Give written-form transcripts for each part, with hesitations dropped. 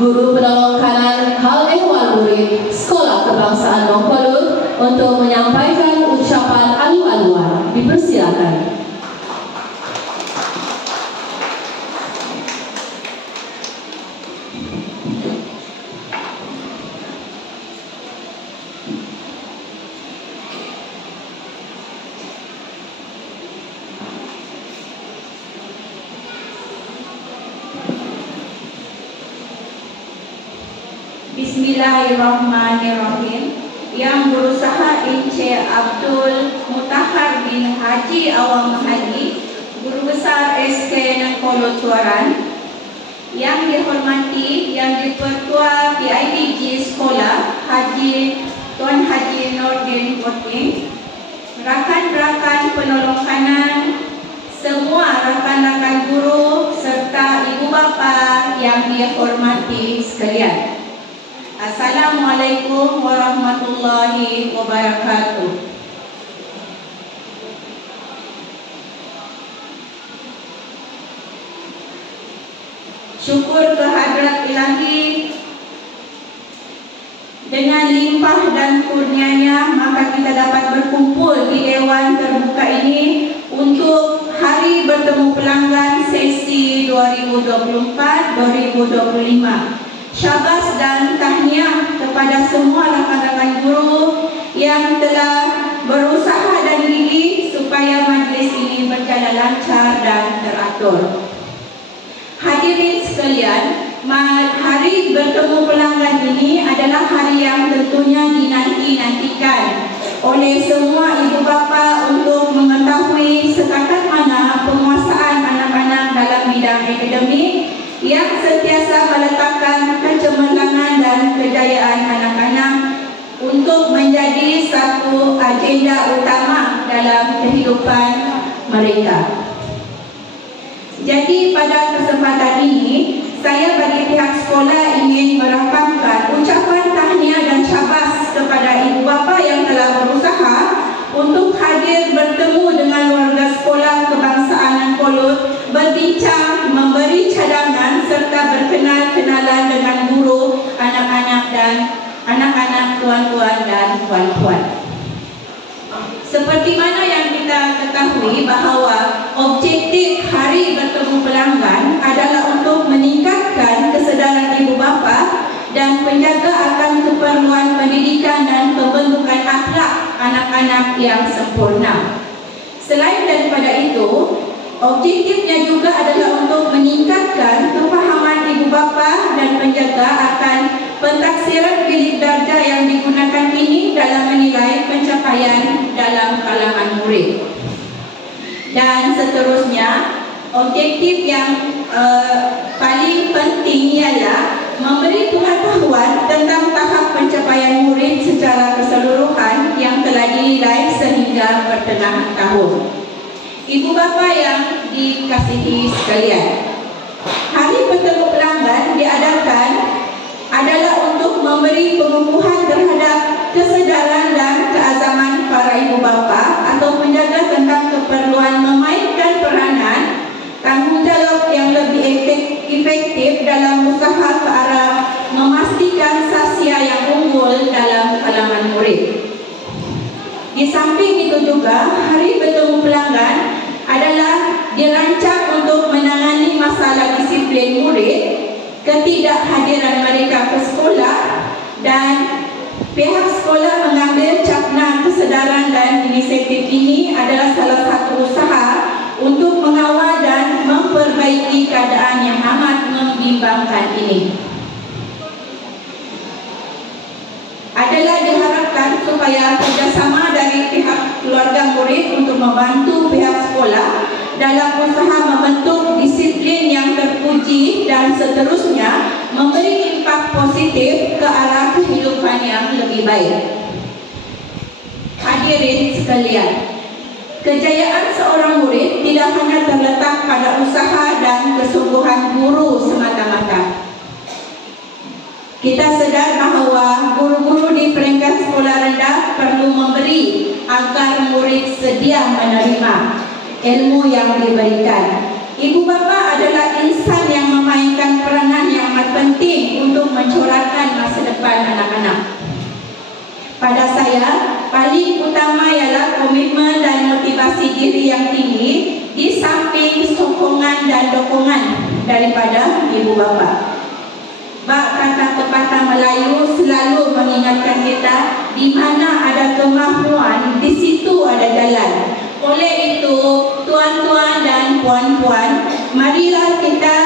Guru Penolong Kanan Hal Ehwal Murid Sekolah Kebangsaan Bengkulu untuk menyampaikan ucapan alu-aluan. Dipersilakan. Bismillahirrahmanirrahim. Yang berusaha Encik Abdul Mutahar bin Haji Awang Haji, Guru Besar SK Nangkolo Tuaran. Yang dihormati Yang Dipertua PIDG Sekolah Tuan Haji Nordin Boting, rakan-rakan penolong kanan, semua rakan-rakan guru serta ibu bapa yang dihormati sekalian. Assalamualaikum warahmatullahi wabarakatuh. Syukur kehadrat Ilahi, dengan limpah dan kurnianya maka kita dapat berkumpul di Dewan Terbuka ini untuk Hari Bertemu Pelanggan sesi 2024-2025. Syabas dan tahniah kepada semua rakan-rakan guru yang telah berusaha dan gigih supaya majlis ini berjalan lancar dan teratur. Hadirin sekalian, Hari Bertemu Pelanggan ini adalah hari yang tentunya dinanti-nantikan oleh semua ibu bapa untuk mengetahui setakat mana penguasaan anak-anak dalam bidang akademik yang sentiasa meletakkan kecemerlangan dan kejayaan anak-anak untuk menjadi satu agenda utama dalam kehidupan mereka. Jadi pada kesempatan ini, saya bagi pihak sekolah ingin merakamkan ucapan tahniah dan syabas kepada ibu bapa yang telah berusaha untuk hadir bertemu dengan warga sekolah kebangsaan Nangkolo, berbincang, memberi cadangan serta berkenal-kenalan dengan guru, anak-anak dan anak-anak tuan-tuan dan puan-puan. Seperti mana yang kita ketahui bahawa objektif Hari Bertemu Pelanggan adalah untuk meningkatkan kesedaran ibu bapa dan menjaga akan keperluan pendidikan dan pembentukan akhlak anak-anak yang sempurna. Selain daripada itu, objektifnya juga adalah untuk meningkatkan kefahaman ibu bapa dan menjaga akan pentaksiran bilik darjah yang digunakan ini dalam menilai pencapaian dalam kalangan murid. Dan seterusnya, objektif yang paling penting ialah memberi pengetahuan tentang tahap pencapaian murid secara keseluruhan yang telah dinilai sehingga pertengahan tahun. Ibu bapa yang dikasihi sekalian, Hari Bertemu Pelanggan diadakan adalah untuk memberi pengukuhan terhadap kesedaran dan keazaman para ibu bapa atau menjaga tentang keperluan memainkan peranan tanggungjawab yang lebih efektif dalam usaha ke arah memastikan sasya yang unggul dalam kalangan murid. Di samping itu juga, Hari Bertemu Pelanggan adalah dirancang untuk menangani masalah disiplin murid, ketidakhadiran mereka ke sekolah, dan pihak sekolah mengambil cakna kesedaran dan inisiatif ini adalah salah satu usaha untuk mengawal dan memperbaiki keadaan yang amat membimbangkan ini. Adalah diharapkan supaya kerjasama dari pihak keluarga murid untuk membantu pihak sekolah dalam usaha membentuk disiplin yang terpuji dan seterusnya memberi impak positif ke arah kehidupan yang lebih baik. Hadirin sekalian, kejayaan seorang murid tidak hanya terletak pada usaha dan kesungguhan guru semata-mata. Kita sedar bahawa guru-guru di peringkat sekolah rendah perlu memberi agar murid sedia menerima ilmu yang diberikan. Ibu bapa adalah insan yang memainkan peranan yang amat penting untuk depan anak-anak. Pada saya, paling utama ialah komitmen dan motivasi diri yang tinggi di samping sokongan dan dokongan daripada ibu bapa. Bak kata pepatah Melayu selalu mengingatkan kita, di mana ada kemahuan, di situ ada jalan. Oleh itu, tuan-tuan dan puan-puan, marilah kita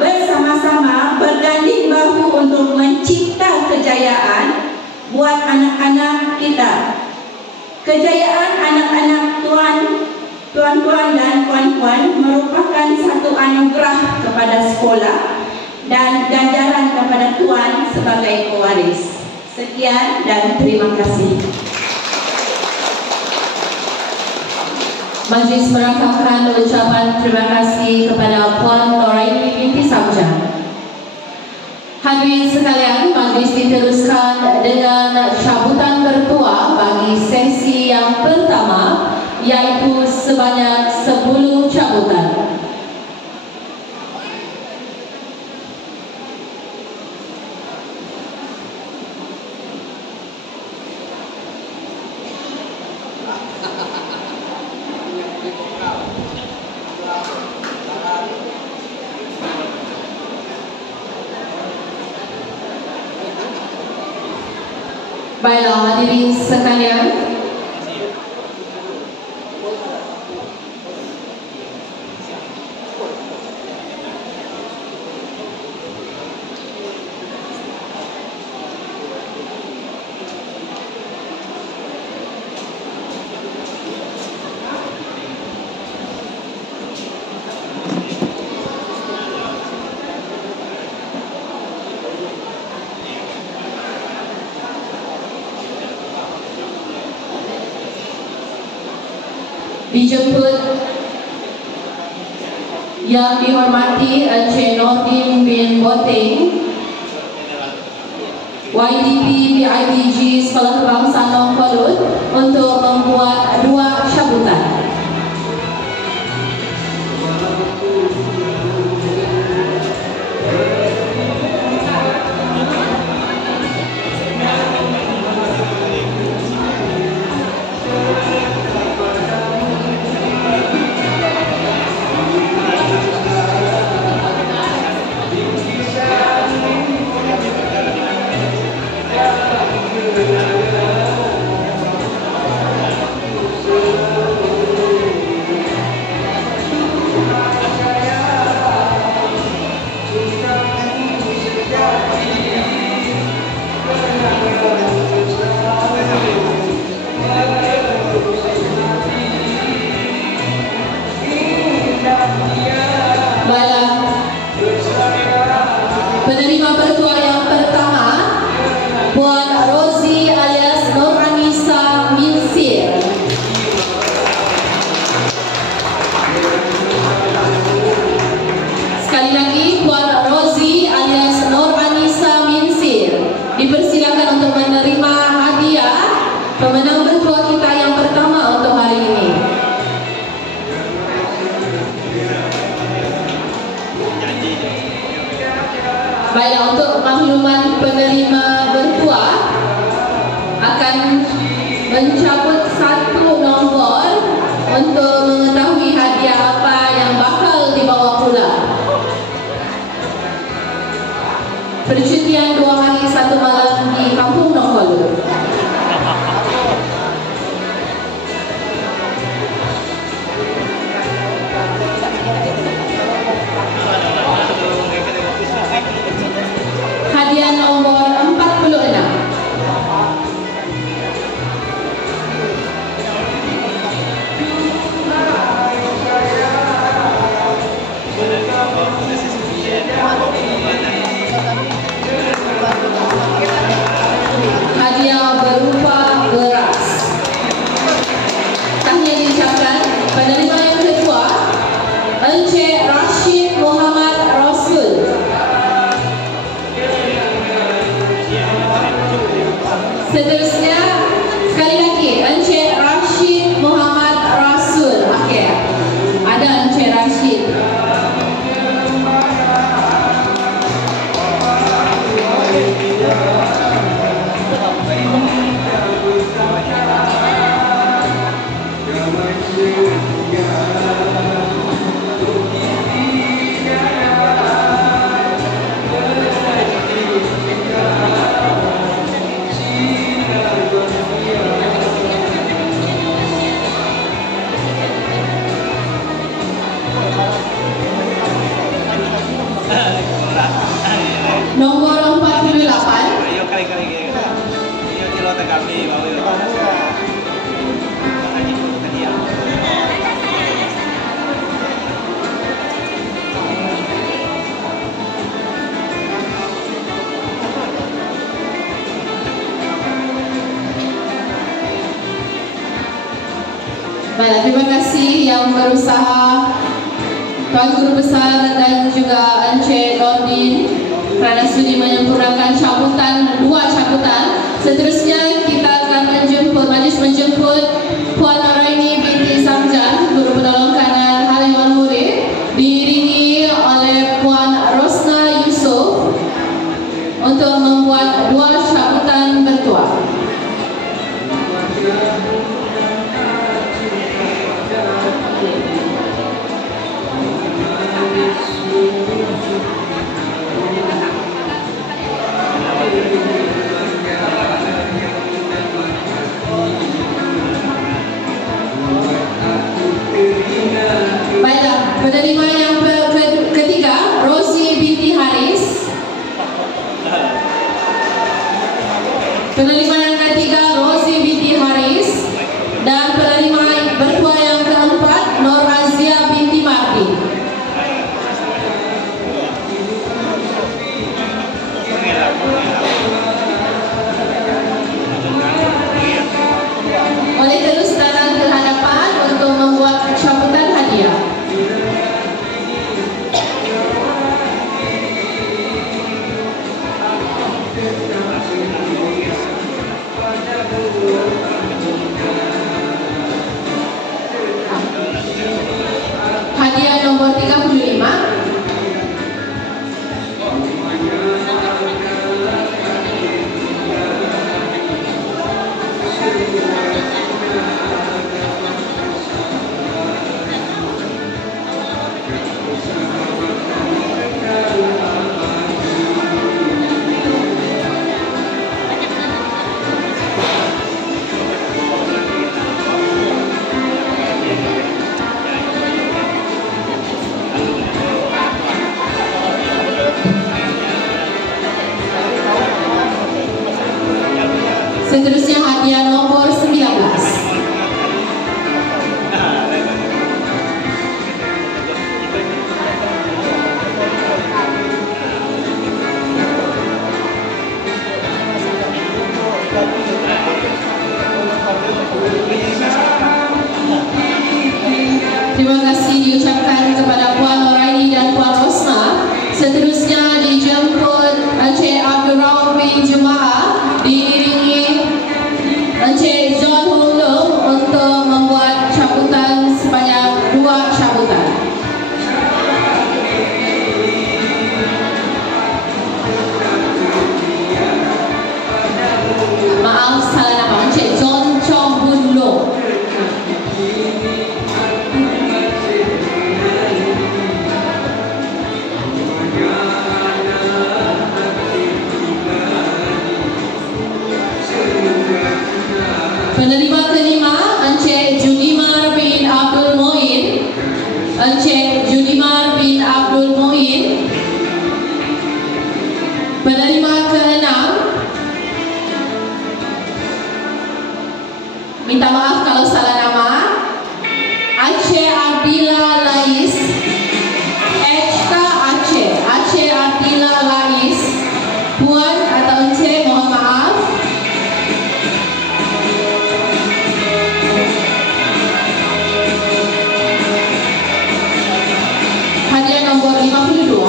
bersama-sama berganding bahu untuk mencipta kejayaan buat anak-anak kita. Kejayaan anak-anak tuan-tuan dan puan-puan merupakan satu anugerah kepada sekolah dan ganjaran kepada Tuan sebagai pewaris. Sekian dan terima kasih. Majlis merangkamkan ucapan terima kasih kepada Puan Noraini binti Samjan. Hadirin sekalian, majlis diteruskan dengan cabutan bertuah bagi sesi yang pertama, yaitu sebanyak 10 cabutan. Baiklah hadirin sekalian, dijemput yang dihormati Encik Nordin bin Boteng, YDP BITG Sekolah Kebangsaan Nongkolut, untuk membuat 2 cabutan. Penerima bertuah yang pertama, Puan Rozi alias Nur Anissa Minsir. Sekali lagi, Puan Rozi alias Nur Anissa Minsir dipersilakan untuk menerima hadiah pemenang bertuah kita yang pertama untuk hari ini. Baiklah, untuk makluman penerima bertuah akan mencabut 1 nombor untuk mengetahui hadiah apa yang bakal dibawa pula. Percutian 2 hari 1 malam di Kampung Nongkolut. Hadiah nomor 46. Hadiah berupa beras. Tahniah diucapkan penerima yang kedua, Encik Rashid Muhammad Rasul. Seterusnya, sekali lagi, Encik Rashid Muhammad Rasul. Okey, ada Encik Rashid. Baiklah, terima kasih yang berusaha Tuan Guru Besar dan juga Encik Nordin kerana sudi menyempurnakan dua cabutan. Seterusnya kita akan majlis menjemput Puan Noraini binti Samjan, Guru Penolong Kanan Haliwan Murid, diiringi oleh Puan Rosna Yusof untuk membuat dua cabutan bertuah. Baiklah, penerima yang ketiga, Rosie binti Haris. Penerima yang ketiga, Rosie binti Haris. Dan penerima bertuah yang keempat, Nur Azia binti Mardi. Boleh terus datang ke hadapan untuk membuat cabutan hadiah. Hadiah nomor 35. Seterusnya hadiah nomor 19. Terima kasih diucapkan kepada Puan Noraini dan Puan Rosna. Seterusnya dijemput Encik Abdul Rauf bin Jumaah diiringi Encik John Hong Long untuk membuat cabutan sebanyak 2 cabutan. Maaf, salah nama. Encik John Chong Hun Long. Penerima kelima, Encik Judimar bin Abdul Moin. Encik Judimar bin Abdul Moin. Penerima keenam, minta maaf kalau salah nama, Aceh Ardila Lais. HK Aceh, Aceh Ardila Lais. Puan atau Encik, mohon maaf. Hadiah nomor 52.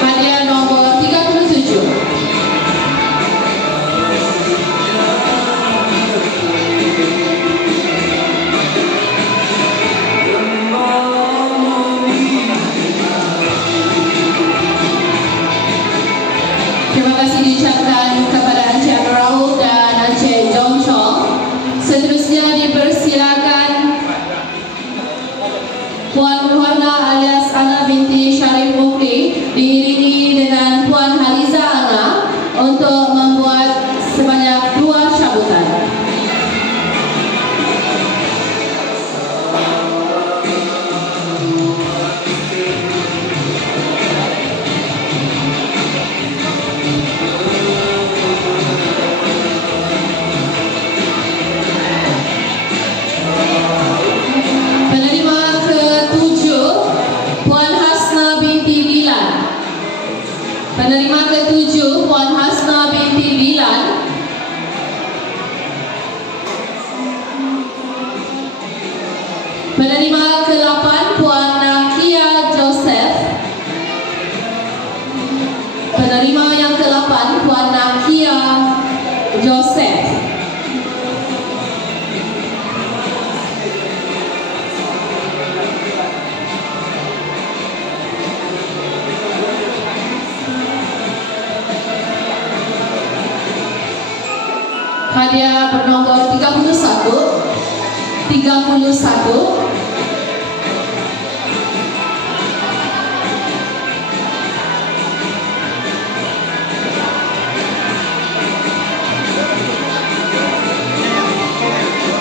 Hadiah nomor 37. Terima kasih diucapkan kepada Encik Raul dan Encik Jong Chong. Seterusnya dipersilakan Puan Muharna alias Ana binti Syarif Mukli diiringi dengan Puan Haliza Ana untuk membuat sebanyak 2 cabutan. Penerima ke-8 Puan Nakia Joseph. Penerima yang ke-8 Puan Nakia Joseph. Hadiah bernomor 31.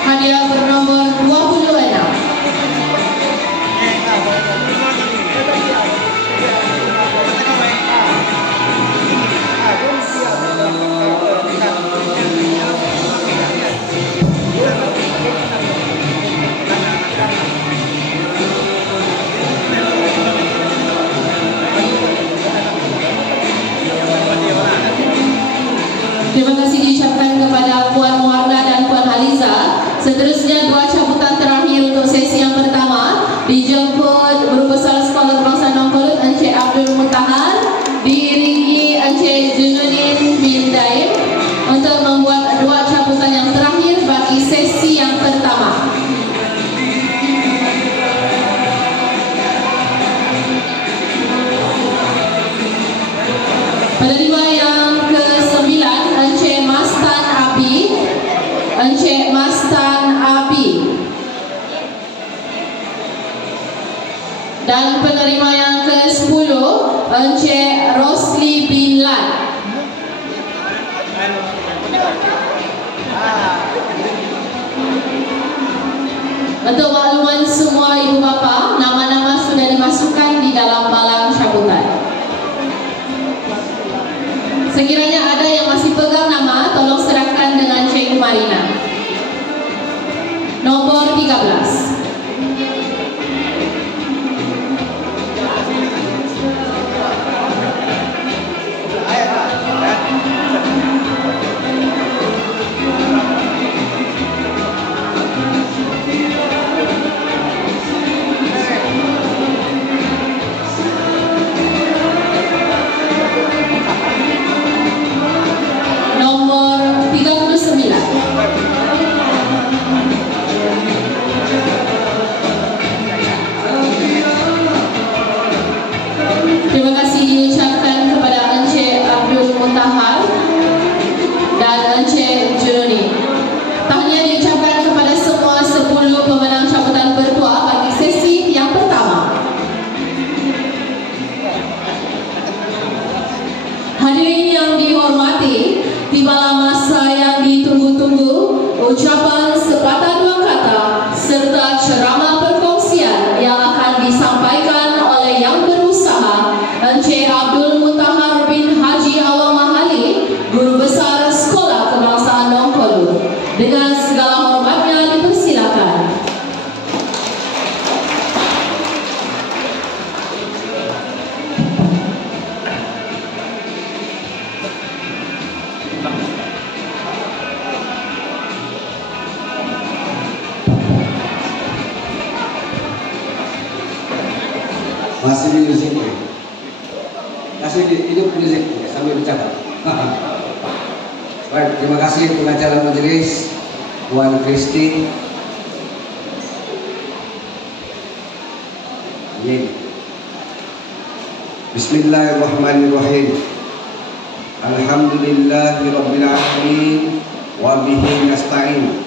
Hadiah bernomor 26. Terima kasih diucapkan kepada Puan Muarna dan Puan Haliza. Seterusnya dua cabutan terakhir untuk sesi yang pertama dijemput Guru Besar Sekolah Kebangsaan Nongkolut Encik Abdul Muntahar diiringi Encik Junuddin bin Daim untuk membuat dua cabutan yang terakhir bagi sesi yang pertama. Penerima yang ke-9 Encik Mastan Abi. Encik Mastan Abi. Dan penerima yang ke-10 Encik Rosli bin Lan. Untuk makluman semua ibu bapa, nama-nama sudah dimasukkan di dalam balang cabutan. Sekiranya ada yang masih pegang nama, tolong serahkan dengan Cikgu Marina. Nomor 13. Nomor 39. Terima kasih diucapkan kepada Encik Abdul Muntahar dan Encik Junuddin. Tahniah diucapkan kepada semua 10 pemenang cabutan bertuah bagi sesi yang pertama. Hadirin yang dihormati, tibalah masa yang ditunggu-tunggu, ucapan sepatah dua kata serta ceramah perkongsian yang akan disampaikan oleh yang berusaha Encik Abdul Muntahar bin Haji Awang Mahali, Guru Besar Sekolah Kebangsaan Nongkolut. Dengan segala hormatnya dipersilakan. Masih di musik, masih hidup musik sambil bercakap. Baik, terima kasih pengacara majelis Puan Kristi. Bismillahirrahmanirrahim. Alhamdulillahirabbil alamin wa bihi nasta'in.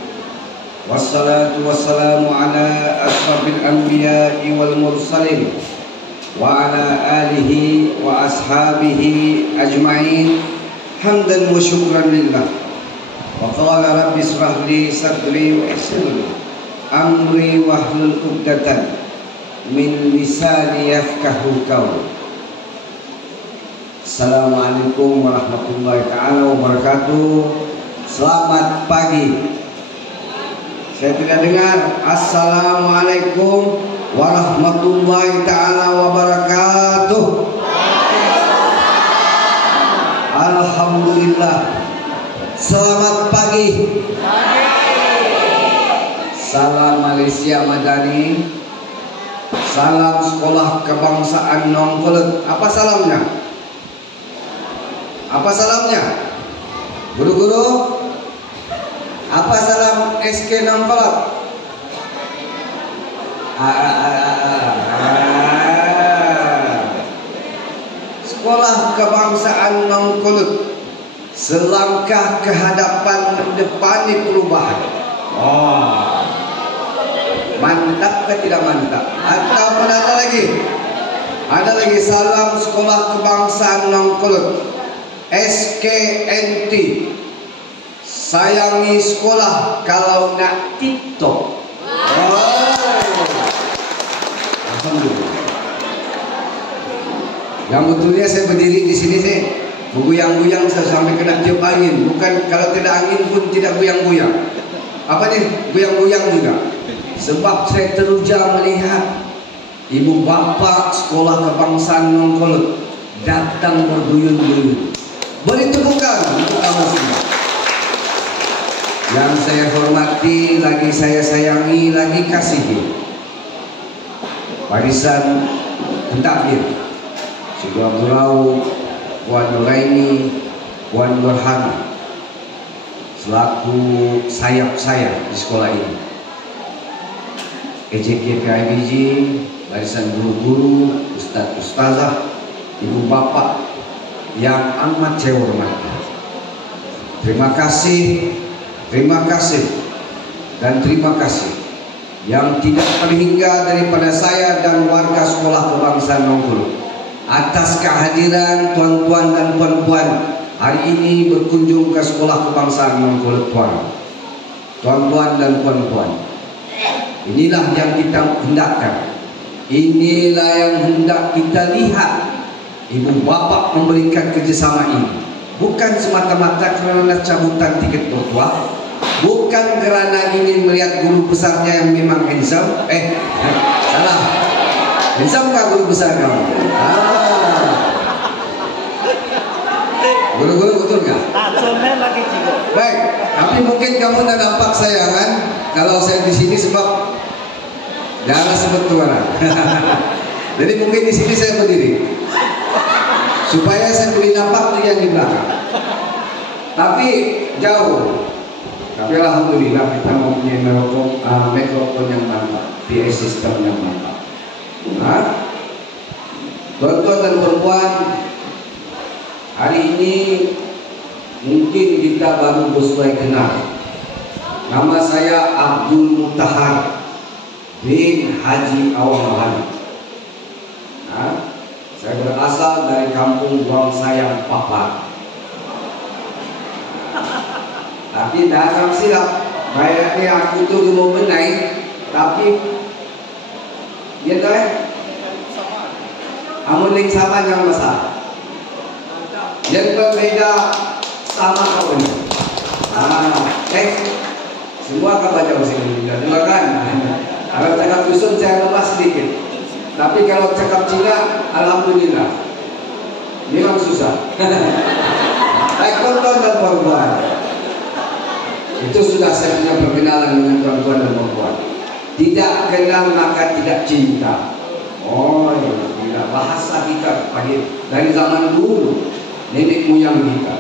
Wassalatu wassalamu ala asyrafil anbiya'i wal mursalin wa ala alihi wa ashabihi ajma'in hamdan wa syukran lillah. Wa qala rabbi ishrah li sadri wa yassir li amri wahlul 'uqdatam min lisani yafqahu qawli. Assalamualaikum warahmatullahi taala wabarakatuh. Selamat pagi. Saya tidak dengar. Assalamualaikum warahmatullahi ta'ala wabarakatuh. Alhamdulillah. Selamat pagi. salam Malaysia Madani, salam Sekolah Kebangsaan Nongkolet. Apa salamnya? Apa salamnya? Guru-guru? Apa salam SK Nongkolet? Sekolah Kebangsaan Nongkolet, selangkah ke hadapan mendepani perubahan. Oh, mantap ke tidak mantap? Atau ada lagi? Ada lagi salam Sekolah Kebangsaan Nongkolet, SKNT. Sayangi sekolah kalau nak TikTok. Alhamdulillah. Yang betulnya saya berdiri di sini sih, guyang-guyang sampai kena tiup angin. Bukan, kalau tidak angin pun tidak guyang-guyang. Apa nih? Guyang-guyang juga. Sebab saya teruja melihat ibu bapak Sekolah Kebangsaan Nongkolet datang berduyun-duyun. Beri tepukan untuk kamu semua. Yang saya hormati, lagi saya sayangi, lagi kasihi. Barisan pentakbir, Sidwa Burau, Puan Nuraini, Puan Burhan, selaku sayap saya di sekolah ini. EJKPIBG, barisan guru-guru, ustaz-ustazah, ibu bapak yang amat saya hormati. Terima kasih, dan terima kasih yang tidak terhingga daripada saya dan warga Sekolah Kebangsaan Nongkolet atas kehadiran tuan-tuan dan puan-puan hari ini berkunjung ke Sekolah Kebangsaan Nongkolet. Tuan-tuan dan puan-puan, inilah yang kita hendakkan, inilah yang hendak kita lihat. Ibu bapak memberikan kerjasama ini bukan semata-mata kerana cabutan tiket bertuah, bukan kerana ingin melihat guru besarnya yang memang handsome. Salah. Handsome kah guru besar kamu? Guru-guru betul nggak? Baik, tapi mungkin kamu tak nampak saya kan? Kalau saya di sini sebab jangan sebut tuan. Jadi mungkin di sini saya berdiri supaya saya boleh nampak yang di belakang. Tapi jauh. Tapi alhamdulillah kita mempunyai mikrofon yang mantap, PA system yang mantap. Tuan-tuan dan perempuan, hari ini mungkin kita baru bersuai kenal. Nama saya Abdul Mutahar bin Haji Awaman. Saya berasal dari kampung Buang Sayang, Papar. Tapi dah silap. Bayarnya aku tu mau benaik, tapi dia tahu amun link sama yang besar. Yang berbeda sama kau ni. Semua kau baca bahasa Indonesia. Dengarkan. Kalau cakap dusun saya lepas sedikit. Tapi kalau cakap Cina, alhamdulillah, memang susah. Baik tuan-tuan dan perempuan, itu sudah saya punya perkenalan dengan tuan-tuan dan perempuan. Tidak kenal maka tidak cinta. Oh ya, tidak. Bahasa kita dari zaman dulu, nenek moyang kita.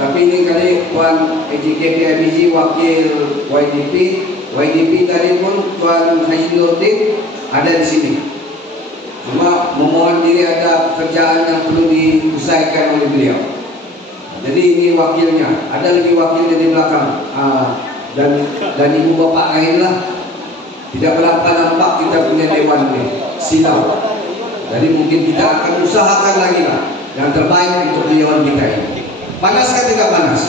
Tapi ini kali Tuan EJKPIBG wakil YDP tadi pun Tuan Haji Nurdin ada di sini. Cuma memohon diri, ada pekerjaan yang perlu diselesaikan oleh beliau. Jadi ini wakilnya, ada lagi wakilnya di belakang. Dan ibu bapak lainlah. Tidak berapa nampak kita punya dewan ini, silau. Jadi mungkin kita akan usahakan lagi lah yang terbaik untuk dewan kita ini. Panas kan tidak panas?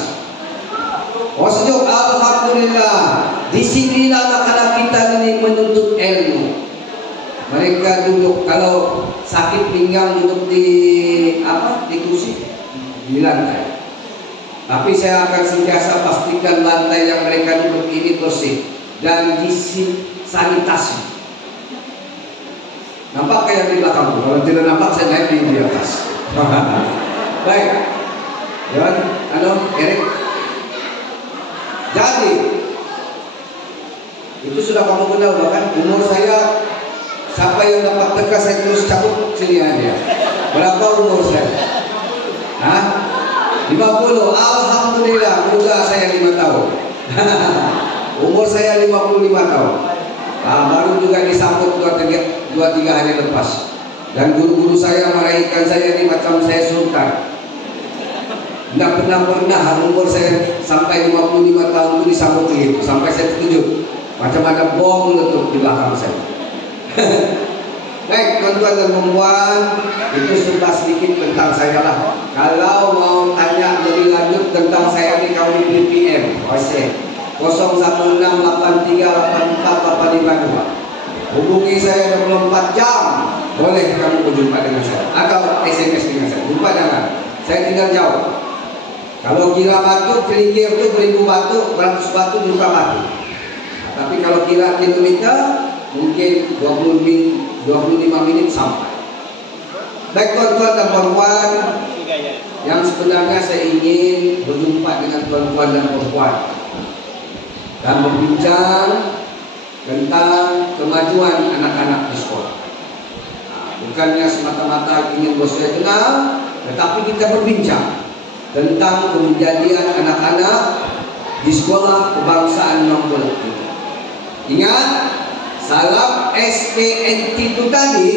Oh sejuk, alhamdulillah. Di sinilah anak-anak kita ini menuntut ilmu. Mereka duduk, kalau sakit pinggang duduk di kursi, di lantai. Tapi saya akan sentiasa pastikan lantai yang mereka duduk ini bersih dan disanitasi. Nampak kayak di belakang? Kalau tidak nampak saya naik di atas. Baik, Erik. Jadi kenal, bahkan umur saya, siapa yang dapat teka saya terus cabut sini aja. Berapa umur saya? Hah? 50. Alhamdulillah, muda saya 5 tahun. Umur saya 55 tahun. Baru juga disambut 2-3 hari lepas. Dan guru-guru saya meraihkan saya ini macam saya sultan. Tidak pernah umur saya sampai 55 tahun itu disambut begitu. Sampai saya terkejut. Macam ada bom meletup di belakang saya. Baik, tuan-tuan dan perempuan, itu sudah sedikit tentang saya lah. Kalau mau tanya lebih lanjut tentang saya di kaum BPM, OSE 01683848852. Hubungi saya 24 jam. Boleh kamu berjumpa dengan saya atau SMS dengan saya. Jumpa jangan. Saya tinggal jauh. Kalau kira batu, kelingkir itu 1000 batu, 100 batu, juta batu. Tapi kalau kira kilometer, mungkin 25 menit sampai. Baik tuan-tuan dan perempuan, yang sebenarnya saya ingin berjumpa dengan tuan-tuan dan perempuan dan berbincang tentang kemajuan anak-anak di sekolah. Bukannya semata-mata ingin bos saya kenal, tetapi kita berbincang tentang kejadian anak-anak di sekolah kebangsaan Nonggolan ini. Ingat, salam SPNT itu tadi,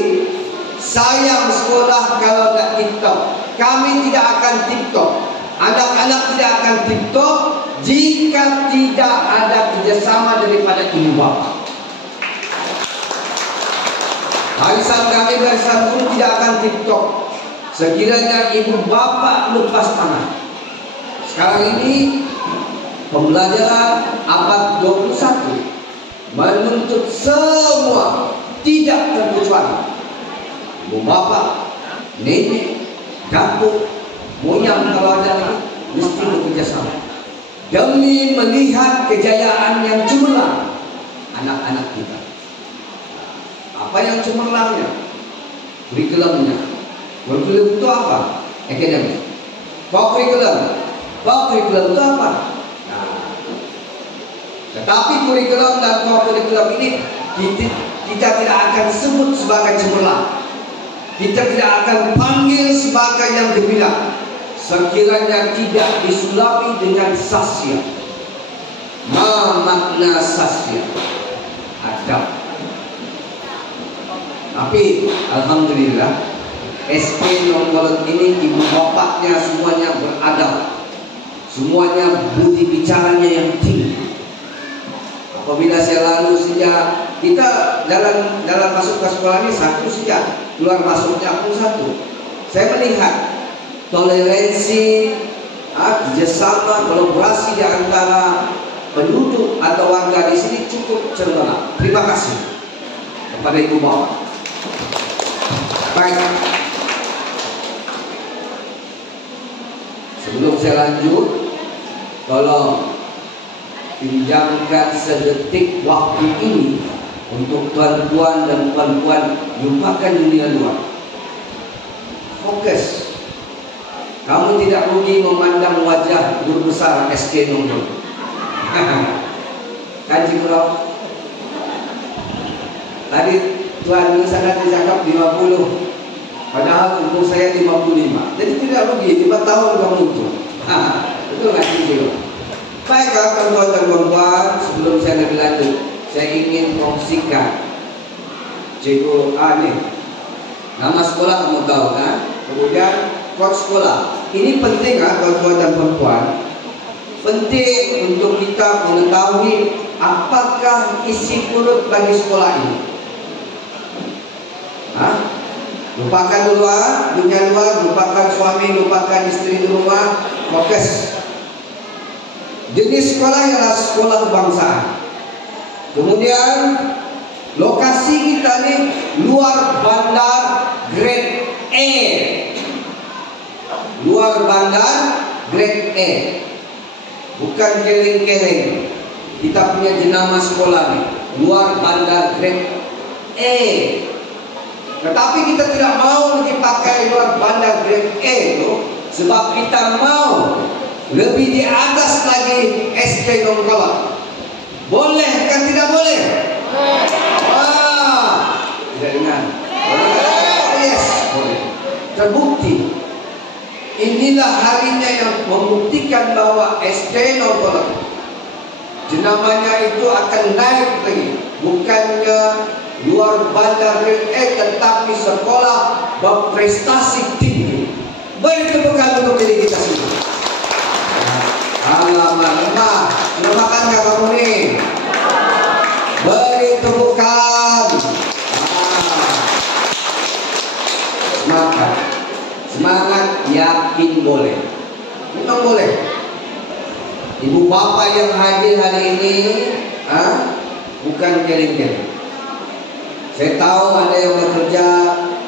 sayang sekolah kalau tidak TikTok. Kami tidak akan TikTok. Anak-anak tidak akan TikTok jika tidak ada kerjasama daripada ibu bapa. Barisan kami, barisan guru tidak akan TikTok sekiranya ibu bapa lepas tangan. Sekarang ini pembelajaran abad 21 menuntut semua, tidak terkecuali ibu bapa, nenek, datuk, moyang kalau ada lagi, mesti bekerja sama demi melihat kejayaan yang cemerlang anak-anak kita. Apa yang cemerlangnya? Kurikulumnya. Kurikulum itu apa? Akademik. Kurikulum itu apa? Tetapi kurikulum dan kurikulum ini kita tidak akan sebut sebagai cemerlang. Kita tidak akan panggil sebagai yang gemilang sekiranya tidak disulami dengan sasya. Ma makna sasya? Adab. Tapi alhamdulillah SP Nonggolan ini ibu bapaknya semuanya beradab, semuanya budi bicaranya yang tinggi. Apabila saya lalu sejak kita dalam masuk ke sekolah ini satu saja, keluar masuknya pun satu. Saya melihat toleransi, kerjasama, kolaborasi di antara penduduk atau warga di sini cukup cemerlang. Terima kasih kepada ibu bapak. Baik, sebelum saya lanjut, tolong pinjamkan sedetik waktu ini untuk tuan-tuan dan puan-puan lupakan dunia luar. Fokus. Kamu tidak rugi memandang wajah guru besar SK Nonggolan. Kaji Kurau. Tadi tuan sana dicakap 50. Padahal umur saya 55. Jadi tidak rugi 5 tahun kamu untung. Betul nggak sih? Baik tuan-tuan dan perempuan, sebelum saya lebih lanjut, saya ingin kongsikan Cikgu nih. Nama sekolah kamu tahu kan? Kemudian kod sekolah. Ini penting tuan-tuan dan perempuan. Penting untuk kita mengetahui apakah isi perut bagi sekolah ini. Lupakan luar, dunia luar, lupakan suami, lupakan istri di rumah, fokus. Jenis sekolah ialah sekolah kebangsaan. Kemudian lokasi kita ini luar bandar grade E. Luar bandar grade E. Bukan keleng-keleng. Kita punya jenama sekolah nih, luar bandar grade E. Tetapi kita tidak mau dipakai luar bandar grade E itu, sebab kita mau lebih di atas lagi SK Nonggolan. Boleh kan tidak boleh? terbukti. Inilah harinya yang membuktikan bahwa SD Nongkolot jenamanya itu akan naik lagi. Bukannya luar bandar grade A, tetapi sekolah berprestasi tinggi. Beri tepukan untuk diri kita sendiri. Alamak, lemahkan gak kamu nih? Beri tepukan. Semangat, semangat, yakin boleh. Memang boleh. Ibu bapak yang hadir hari ini, bukan keleng-keleng. Saya tahu ada yang bekerja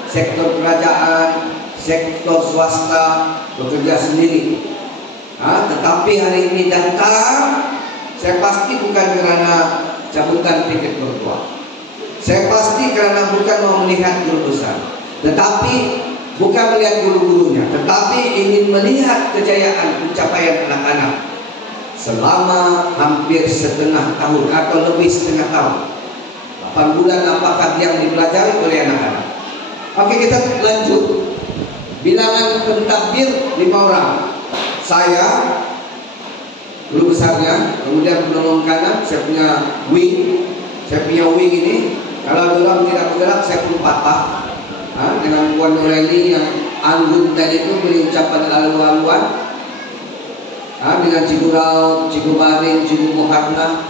sektor kerajaan, sektor swasta, bekerja sendiri. Tetapi hari ini datang, saya pasti bukan karena cabutan tiket bertuah. Saya pasti karena bukan mau melihat guru besar, tetapi bukan melihat guru-gurunya, tetapi ingin melihat kejayaan pencapaian anak-anak selama hampir setengah tahun atau lebih setengah tahun. 8 bulan apakah yang dipelajari oleh anak-anak. Oke, kita lanjut. Bilangan pentakbir 5 orang. Saya guru besarnya, kemudian penolong kanan, saya punya wing. Saya punya wing ini, kalau orang tidak bergerak saya pun patah. Dengan Puan Nureli yang anggun tadi itu beri ucapan alu-aluan. Dengan Cikgu Raut, Cikgu Marin, Cikgu Muharna,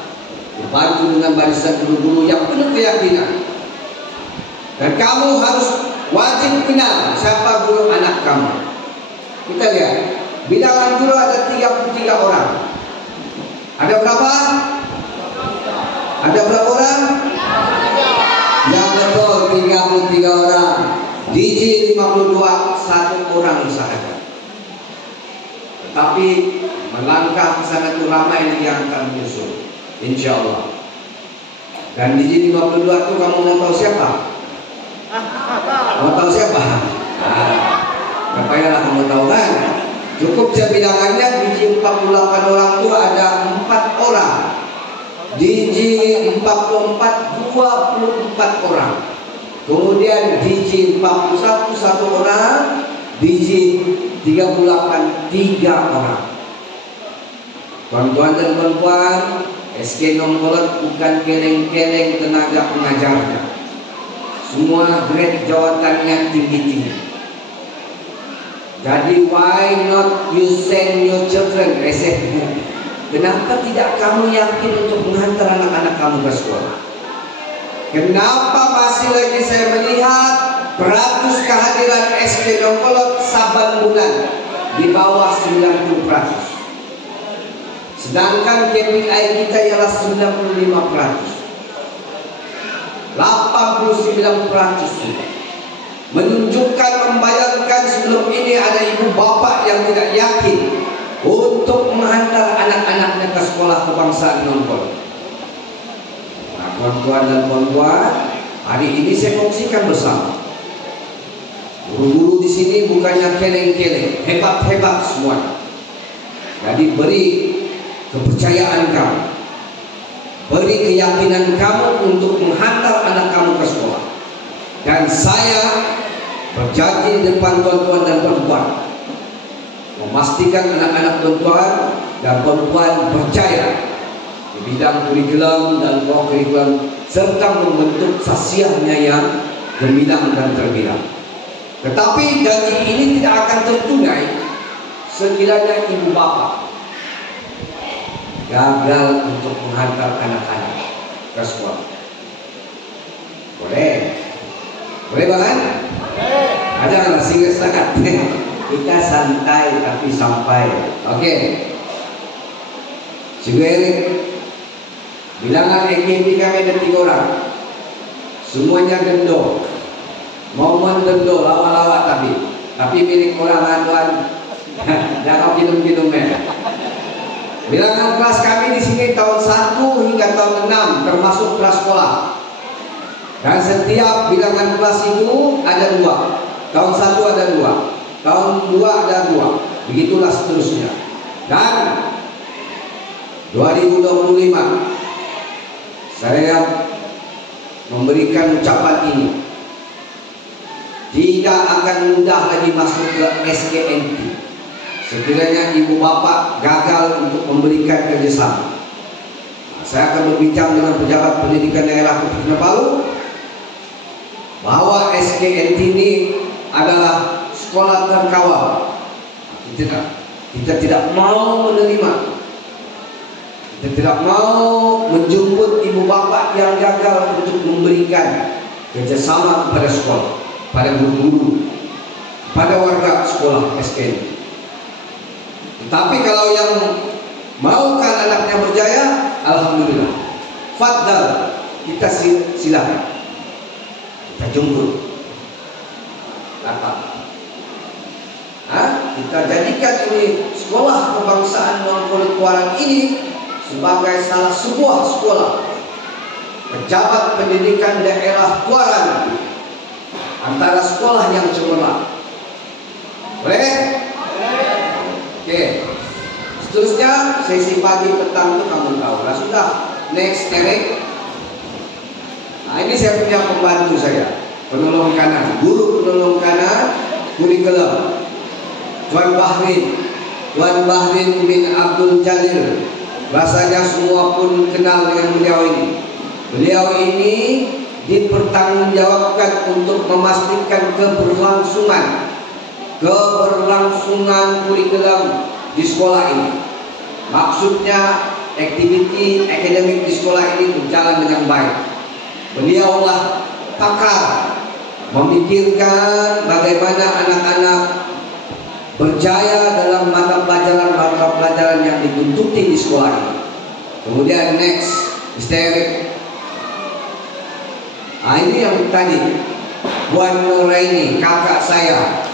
dibantu dengan barisan guru-guru yang penuh keyakinan. Dan kamu harus wajib kenal siapa guru anak kamu. Kita lihat, bilangan guru ada 33 orang. Ada berapa? Ada berapa orang? Yang betul, 33 orang. DJ 52, 1 orang sahaja. Tetapi melangkah ke sana itu ramai yang akan menyusul, insya Allah. Dan DJ 52 itu kamu mau tahu siapa? Mau tahu siapa? Gak payahlah kamu tahu kan? Cukup saya bilangannya DJ 48 orang itu ada 4 orang. DJ 44 24 orang. Kemudian DJ 41 1 orang, DJ 38 3 orang. Tuan-tuan dan puan-puan, SK Nongkolot bukan keleng-keleng tenaga pengajarnya. Semua grade jawatannya tinggi-tinggi. Jadi why not you send your children? Kenapa tidak kamu yakin untuk menghantar anak-anak kamu ke sekolah? Kenapa masih lagi saya melihat beratus kehadiran SK Nongkolot saban bulan di bawah 90%. Sedangkan KPI kita ialah 95%. 89% menunjukkan, membayangkan sebelum ini ada ibu bapak yang tidak yakin untuk menghantar anak-anaknya ke sekolah kebangsaan Nongkolot. Nah, tuan-tuan dan puan-puan, hari ini saya kongsikan bersama. Guru-guru di sini bukannya keleng-keleng, hebat-hebat semua. Jadi beri kepercayaan kamu, beri keyakinan kamu untuk menghantar anak kamu ke sekolah. Dan saya berjanji di depan tuan-tuan dan perempuan, memastikan anak-anak tuan-tuan dan perempuan percaya di bidang kurikulum dan pro-kurikulum serta membentuk sasiahnya yang gemilang dan terbilang. Tetapi janji ini tidak akan tertunai sekiranya ibu bapak gagal untuk menghantar anak-anak ke sekolah. Boleh? Boleh banget? Ada nggak singkat sangat? Kita santai tapi sampai. Oke. Cikgu Erik, bilangan EKB kami ada 3 orang. Semuanya gendo. Momen gendo, lawak-lawak tapi milik orang tuan. Jangan minum-minumnya. Bilangan kelas kami di sini tahun 1 hingga tahun 6 termasuk prasekolah. Dan setiap bilangan kelas itu ada 2. Tahun 1 ada 2, tahun 2 ada 2. Begitulah seterusnya. Dan 2025 saya memberikan ucapan ini. tidak akan mudah lagi masuk ke SKNT sekiranya ibu bapak gagal untuk memberikan kerjasama. Saya akan berbincang dengan pejabat pendidikan daerah Kota Kinabalu bahwa SKNT ini adalah sekolah terkawal. Kita tidak mau menerima, kita tidak mau menjemput ibu bapak yang gagal untuk memberikan kerjasama kepada sekolah, pada guru-guru, pada warga sekolah SKNT. Tetapi kalau yang maukan anaknya berjaya, alhamdulillah, fadal, kita silakan, kita jemput, datang. Kita jadikan ini sekolah kebangsaan Nongkol Kuaran ini sebagai salah sebuah sekolah pejabat pendidikan daerah Kuaran, antara sekolah yang cemerlang. Boleh? Oke. Seterusnya sesi pagi petang itu kamu tahu lah, sudah. Next, Eric. Nah, ini saya punya pembantu saya, penolong kanan, guru penolong kanan kurikulum, Tuan Bahrin bin Abdul Jalil. Rasanya semua pun kenal dengan beliau ini. Beliau ini dipertanggungjawabkan untuk memastikan keberlangsungan kurikulum di sekolah ini. Maksudnya aktiviti akademik di sekolah ini berjalan dengan baik. Beliaulah pakar memikirkan bagaimana anak-anak berjaya dalam mata pelajaran yang dituntuti di sekolah ini. Kemudian next, Mr. Eric. Nah, ini yang tadi Puan Nuraini, kakak saya.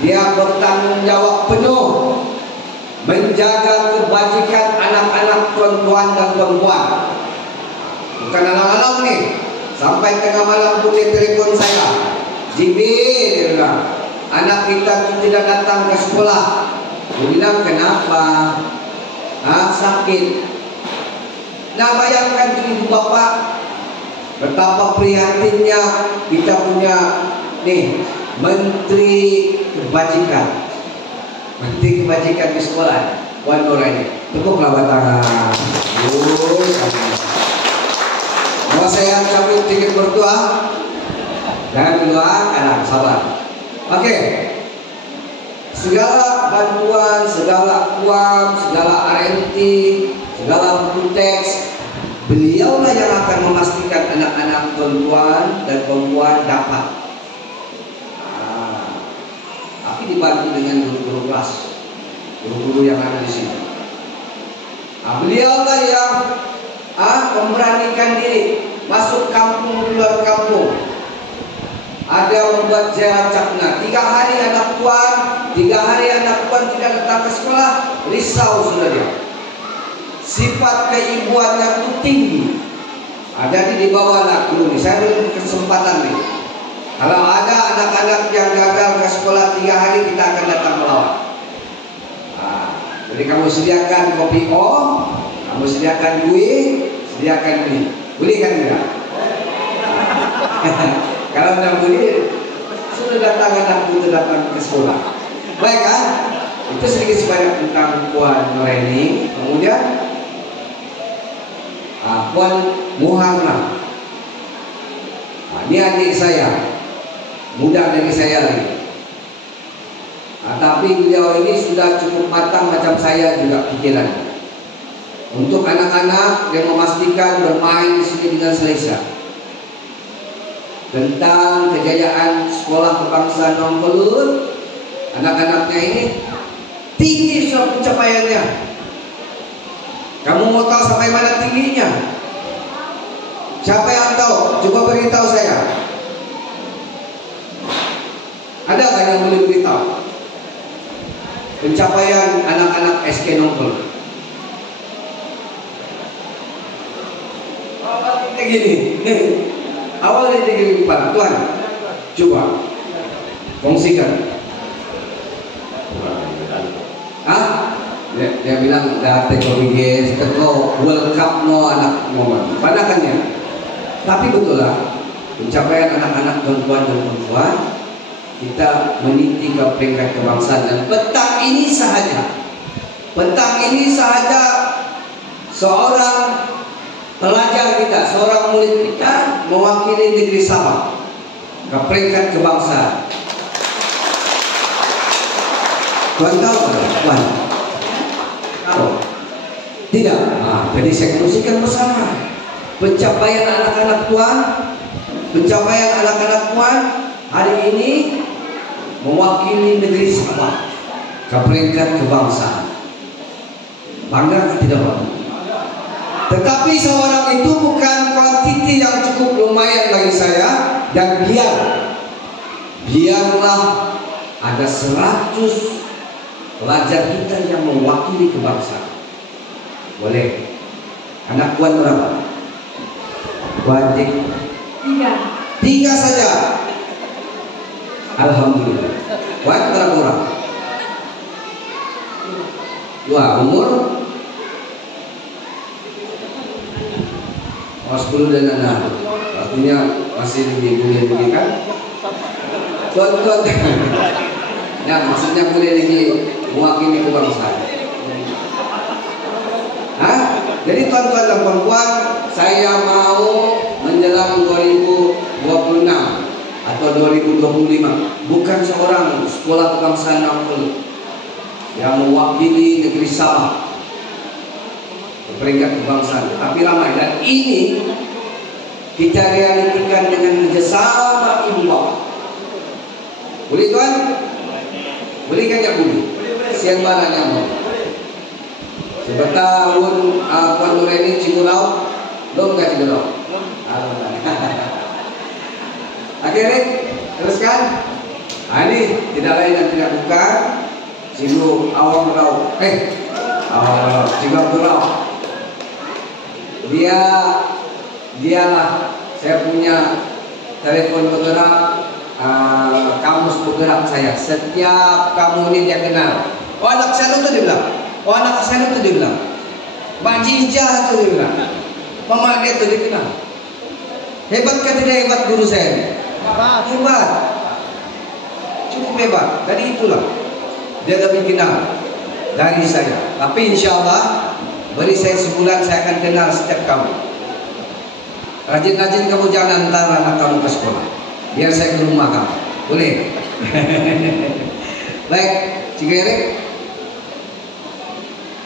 Dia bertanggung jawab penuh menjaga kebajikan anak-anak tuan-tuan dan perempuan. Bukan alang-alang nih, sampai tengah malam pun dia telepon saya, Jibi, dia bilang, anak kita tuh tidak datang ke sekolah. Dia bilang, kenapa? Sakit. Nah, bayangkan tuh ibu bapak, betapa prihatinnya kita punya nih Menteri Kebajikan di sekolah, Puan Nuraini. Tepuklah tangan. Mau saya cabut tiket bertua? Jangan keluar, sabar. Oke. Segala bantuan, segala uang, segala RNT, segala buku teks, beliaulah yang akan memastikan anak-anak perempuan dan perempuan dapat. Tapi dibantu dengan guru-guru kelas, guru-guru yang ada di sini. Beliaulah yang memberanikan diri masuk kampung, keluar kampung. Ada membuat ziarah cakna. 3 hari anak puan tidak datang ke sekolah, risau sudah dia. Sifat keibuannya itu tinggi. Jadi dibawalah dulu nih. Saya beri kesempatan nih. Kalau ada anak-anak yang gagal ke sekolah 3 hari, kita akan datang melawan. Jadi kamu sediakan kopi kamu sediakan kue, sediakan mie. Boleh kan tidak? Kalau tidak boleh, sudah datang ke sekolah. Baik kan? Itu sedikit sebanyak tentang Puan Nuraini. Kemudian Puan Muharna. Ini adik saya, muda dari saya lagi. Tapi beliau ini sudah cukup matang macam saya juga pikiran. Untuk anak-anak yang memastikan bermain di sini dengan selesa. Tentang kejayaan sekolah kebangsaan Nongkolut, anak-anaknya ini tinggi suatu pencapaiannya. Kamu mau tahu sampai mana tingginya? Siapa yang tahu? Coba beritahu saya. Ada kan yang boleh beritahu pencapaian anak-anak SK Nongkolut? Awalnya gini, awalnya dia gini kepala Tuhan, coba kongsikan. Dia bilang data KBG, World Cup no anak momen, padakannya. Tapi betul lah, pencapaian anak-anak tuan-tuan dan perempuan, kita meniti ke peringkat kebangsaan. Dan petang ini sahaja seorang pelajar kita, seorang murid kita mewakili negeri Sabah ke peringkat kebangsaan. Tuan tahu tak? Tuan tahu? Tidak? Jadi saya kongsikan bersama pencapaian anak-anak Tuan hari ini mewakili negeri Sabah ke peringkat kebangsaan. Bangga tidak bangga? Tetapi seorang itu bukan kuantiti yang cukup lumayan bagi saya. Dan biarlah ada 100 pelajar kita yang mewakili kebangsaan. Boleh? Anak Tuan berapa? Tuan 3 saja. Alhamdulillah. Tuan berapa orang? 2. Umur 10 dan 6. Artinya masih boleh kan? Tuan. Ya, maksudnya boleh lagi mewakili kebangsaan. Jadi tuan-tuan dan perempuan, saya mau menjelang 2026 atau 2025 bukan seorang sekolah kebangsaan Ampel yang mewakili negeri Sabah ke peringkat kebangsaan, tapi ramai. Dan ini kita realitikan dengan kerjasama ibu bapak. Boleh tuan? Boleh kan ya boleh? Siang barangnya mau. Sebetahun Tuan Nureni Cigurau, belum ke Cigurau? Akhirnya teruskan. Ini tidak lain dan tidak bukan Cigu Awang Rau. Cigurau. Dialah saya punya telepon bergerak, kamus bergerak saya. Setiap kamu ini dia kenal. Oh anak saya itu dia bilang. Oh anak saya itu dia bilang. Mak Jijah itu dia bilang. Mama dia itu dia kenal. Hebat kan tidak hebat guru saya? Hebat. Cukup hebat. Dari itulah dia lebih kenal dari saya. Tapi insya Allah beri saya sebulan saya akan kenal setiap kamu. Rajin-rajin kamu jangan antar anak kamu ke sekolah. Biar saya ke rumah kamu. Boleh? Baik, Cigerik.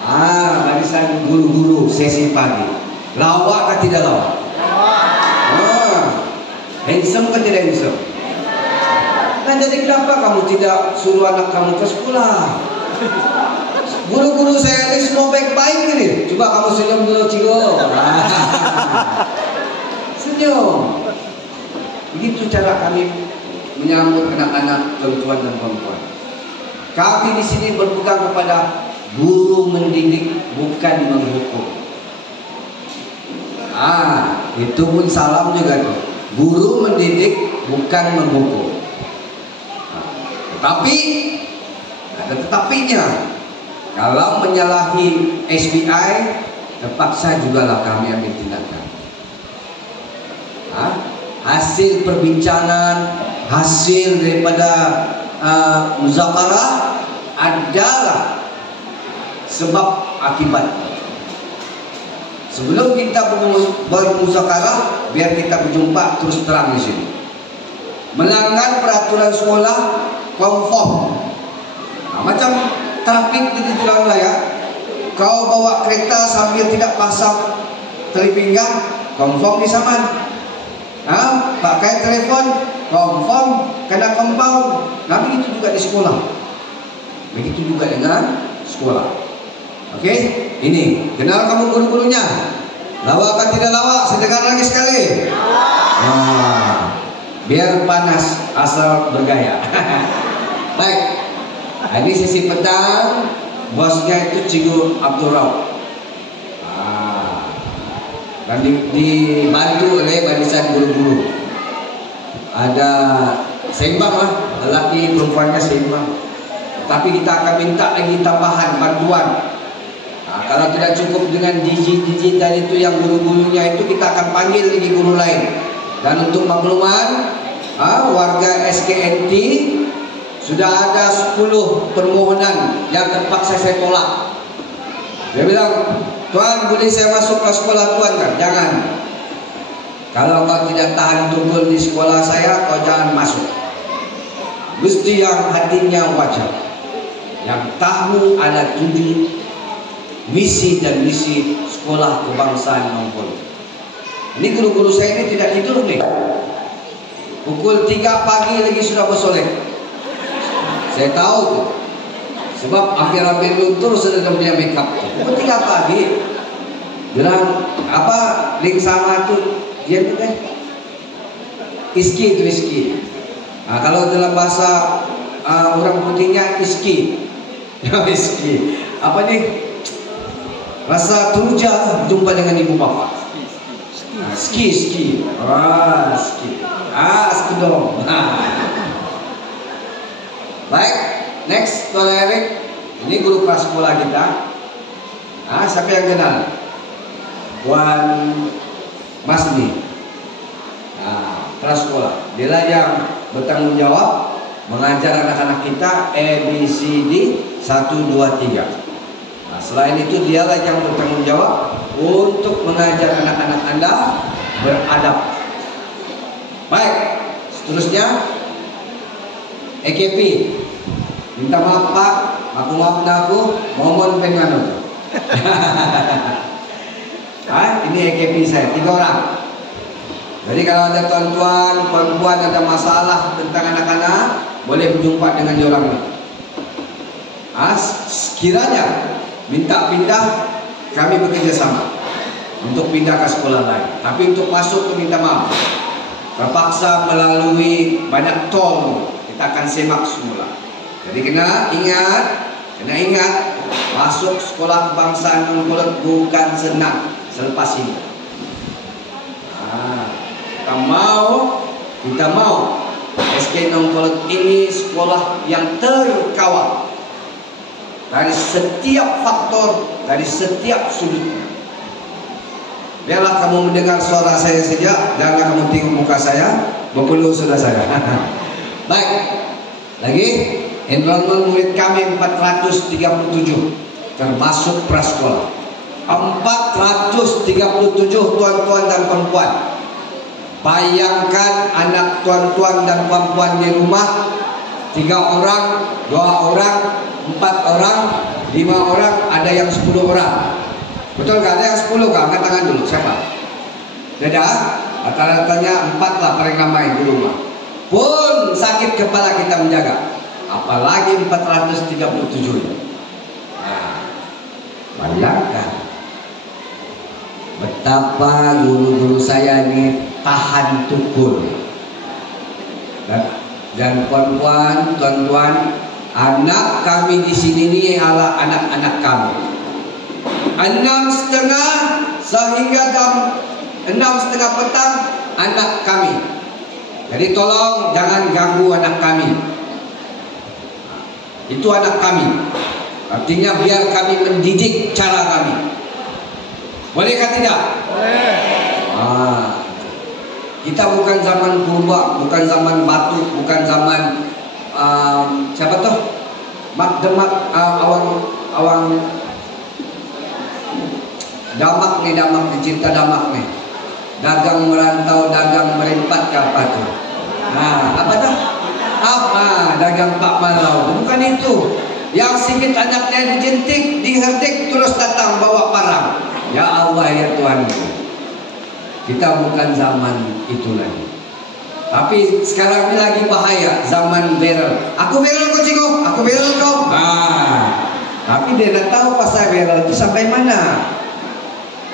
Barisan guru-guru sesi pagi. Lawak atau tidak lawak? Handsome atau tidak handsome? Nah jadi kenapa kamu tidak suruh anak kamu ke sekolah? Guru-guru saya ini semua baik-baik ini. Coba kamu senyum dulu, Cigo. Senyum. Begitu cara kami menyambut anak-anak tuan-tuan dan perempuan. Kami di sini berpegang kepada guru mendidik bukan menghukum. Itu pun salam juga tuh. Guru mendidik bukan menghukum. Tetapi ada tetapinya. Kalau menyalahi SBI, terpaksa jugalah kami ambil tindakan. Hasil perbincangan, hasil daripada muzakarah adalah sebab akibat. Sebelum kita bermuzakarah, biar kita berjumpa terus terang di sini. Melanggar peraturan sekolah, konform. Macam trafik di jalan raya, kau bawa kereta sambil tidak pasang tali pinggang, konform di saman. Pakai telepon, konform, kena compound. Begitu juga di sekolah. Begitu juga dengan sekolah. Oke, ini kenal kamu guru-gurunya. Lawak atau tidak lawak? Saya dengar lagi sekali. Biar panas asal bergaya. Baik. Ini sesi petang. Bosnya itu Cigu Abdul Rauf. Dan dibantu oleh barisan guru-guru. Ada seimbang lah, lelaki perempuannya seimbang. Tapi kita akan minta lagi tambahan bantuan. Kalau tidak cukup dengan digital itu yang guru-gurunya itu, kita akan panggil lagi guru lain Dan untuk makluman, warga SKNT sudah ada 10 permohonan yang terpaksa saya tolak. Dia bilang, "Tuan, boleh saya masuk ke sekolah Tuan kan?" Jangan. Kalau kau tidak tahan tunggu di sekolah saya, kau jangan masuk. Mesti yang hatinya wajar, yang tahu ada misi dan misi sekolah kebangsaan Nongpolo. Ini guru-guru saya ini tidak tidur nih. Pukul 3 pagi lagi sudah bersolek. Saya tahu tuh. Sebab hampir-hampir luntur sudah punya make up. Pukul 3 pagi. Bilang, apa link sama tuh? Dia tuh iski itu iski. Nah, kalau dalam bahasa orang putihnya iski. Iski. Apa nih? Rasa turja jumpa dengan ibu bapak. Ski. Ski. Skedong. Baik, next Tuan Erik. Ini guru kelas sekolah kita. Siapa yang kenal? Tuan Masni. Kelas sekolah. Dia lah yang bertanggung jawab mengajar anak-anak kita ABCD 1, 2, 3. Selain itu dialah yang bertanggung jawab untuk mengajar anak-anak Anda beradab. Baik, seterusnya EKP. Minta maaf Pak, aku maafin aku, mohon pengen ini EKP saya, 3 orang. Jadi kalau ada tuan-tuan, puan-puan ada masalah tentang anak-anak, boleh berjumpa dengan orang ini. Sekiranya minta pindah, kami bekerja sama untuk pindah ke sekolah lain. Tapi untuk masuk minta maaf, terpaksa melalui banyak tol, kita akan semak semula. Jadi kena ingat, masuk sekolah kebangsaan Nongpolo bukan senang selepas ini. Kita mau SK Nongpolo ini sekolah yang terkawal dari setiap faktor, dari setiap sudutnya. Biarlah kamu mendengar suara saya saja, jangan kamu tengok muka saya, berpeluh sudah saya. Baik, lagi enrollment murid kami 437, termasuk prasekolah. 437 tuan-tuan dan perempuan. Bayangkan anak tuan-tuan dan perempuan di rumah 3 orang, 2 orang, 4 orang, 5 orang, ada yang 10 orang. Betul gak? Ada yang 10 gak? Angkat tangan dulu, siapa? Tidak? Rata-ratanya 4 lah paling ramai di rumah. Pun sakit kepala kita menjaga, apalagi 437. Bayangkan betapa guru-guru saya ini tahan tukul. Dan tuan-tuan, anak kami di sini ini adalah anak-anak kami. 6:30 sehingga jam 6:30 petang anak kami. Jadi tolong jangan ganggu anak kami. Itu anak kami. Artinya biar kami mendidik cara kami. Bolehkah tidak? Boleh. Kita bukan zaman purba, bukan zaman batu, bukan zaman siapa tuh? Awang damak nih, cinta damak nih. Dagang merantau, dagang merempat ke apa tuh? Apa tuh? Dagang Pak Malau. Bukan itu. Yang sedikit anaknya dijentik, diherdik, terus datang bawa parang. Ya Allah ya Tuhan. Kita bukan zaman itu lagi. Tapi sekarang ini lagi bahaya, zaman viral. Aku viral kau cikgu, aku viral kau. Tapi dia tidak tahu pasal viral itu sampai mana.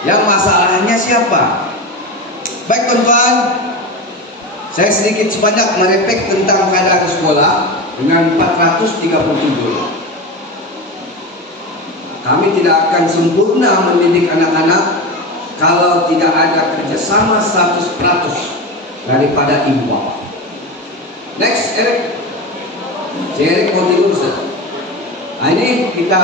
Yang masalahnya siapa? Baik teman-teman, saya sedikit sebanyak merepek tentang keadaan sekolah dengan 437. Kami tidak akan sempurna mendidik anak-anak kalau tidak ada kerjasama 100% daripada ibu bapak. Next, Erik. Erik mau tidur, Ustaz. Ini kita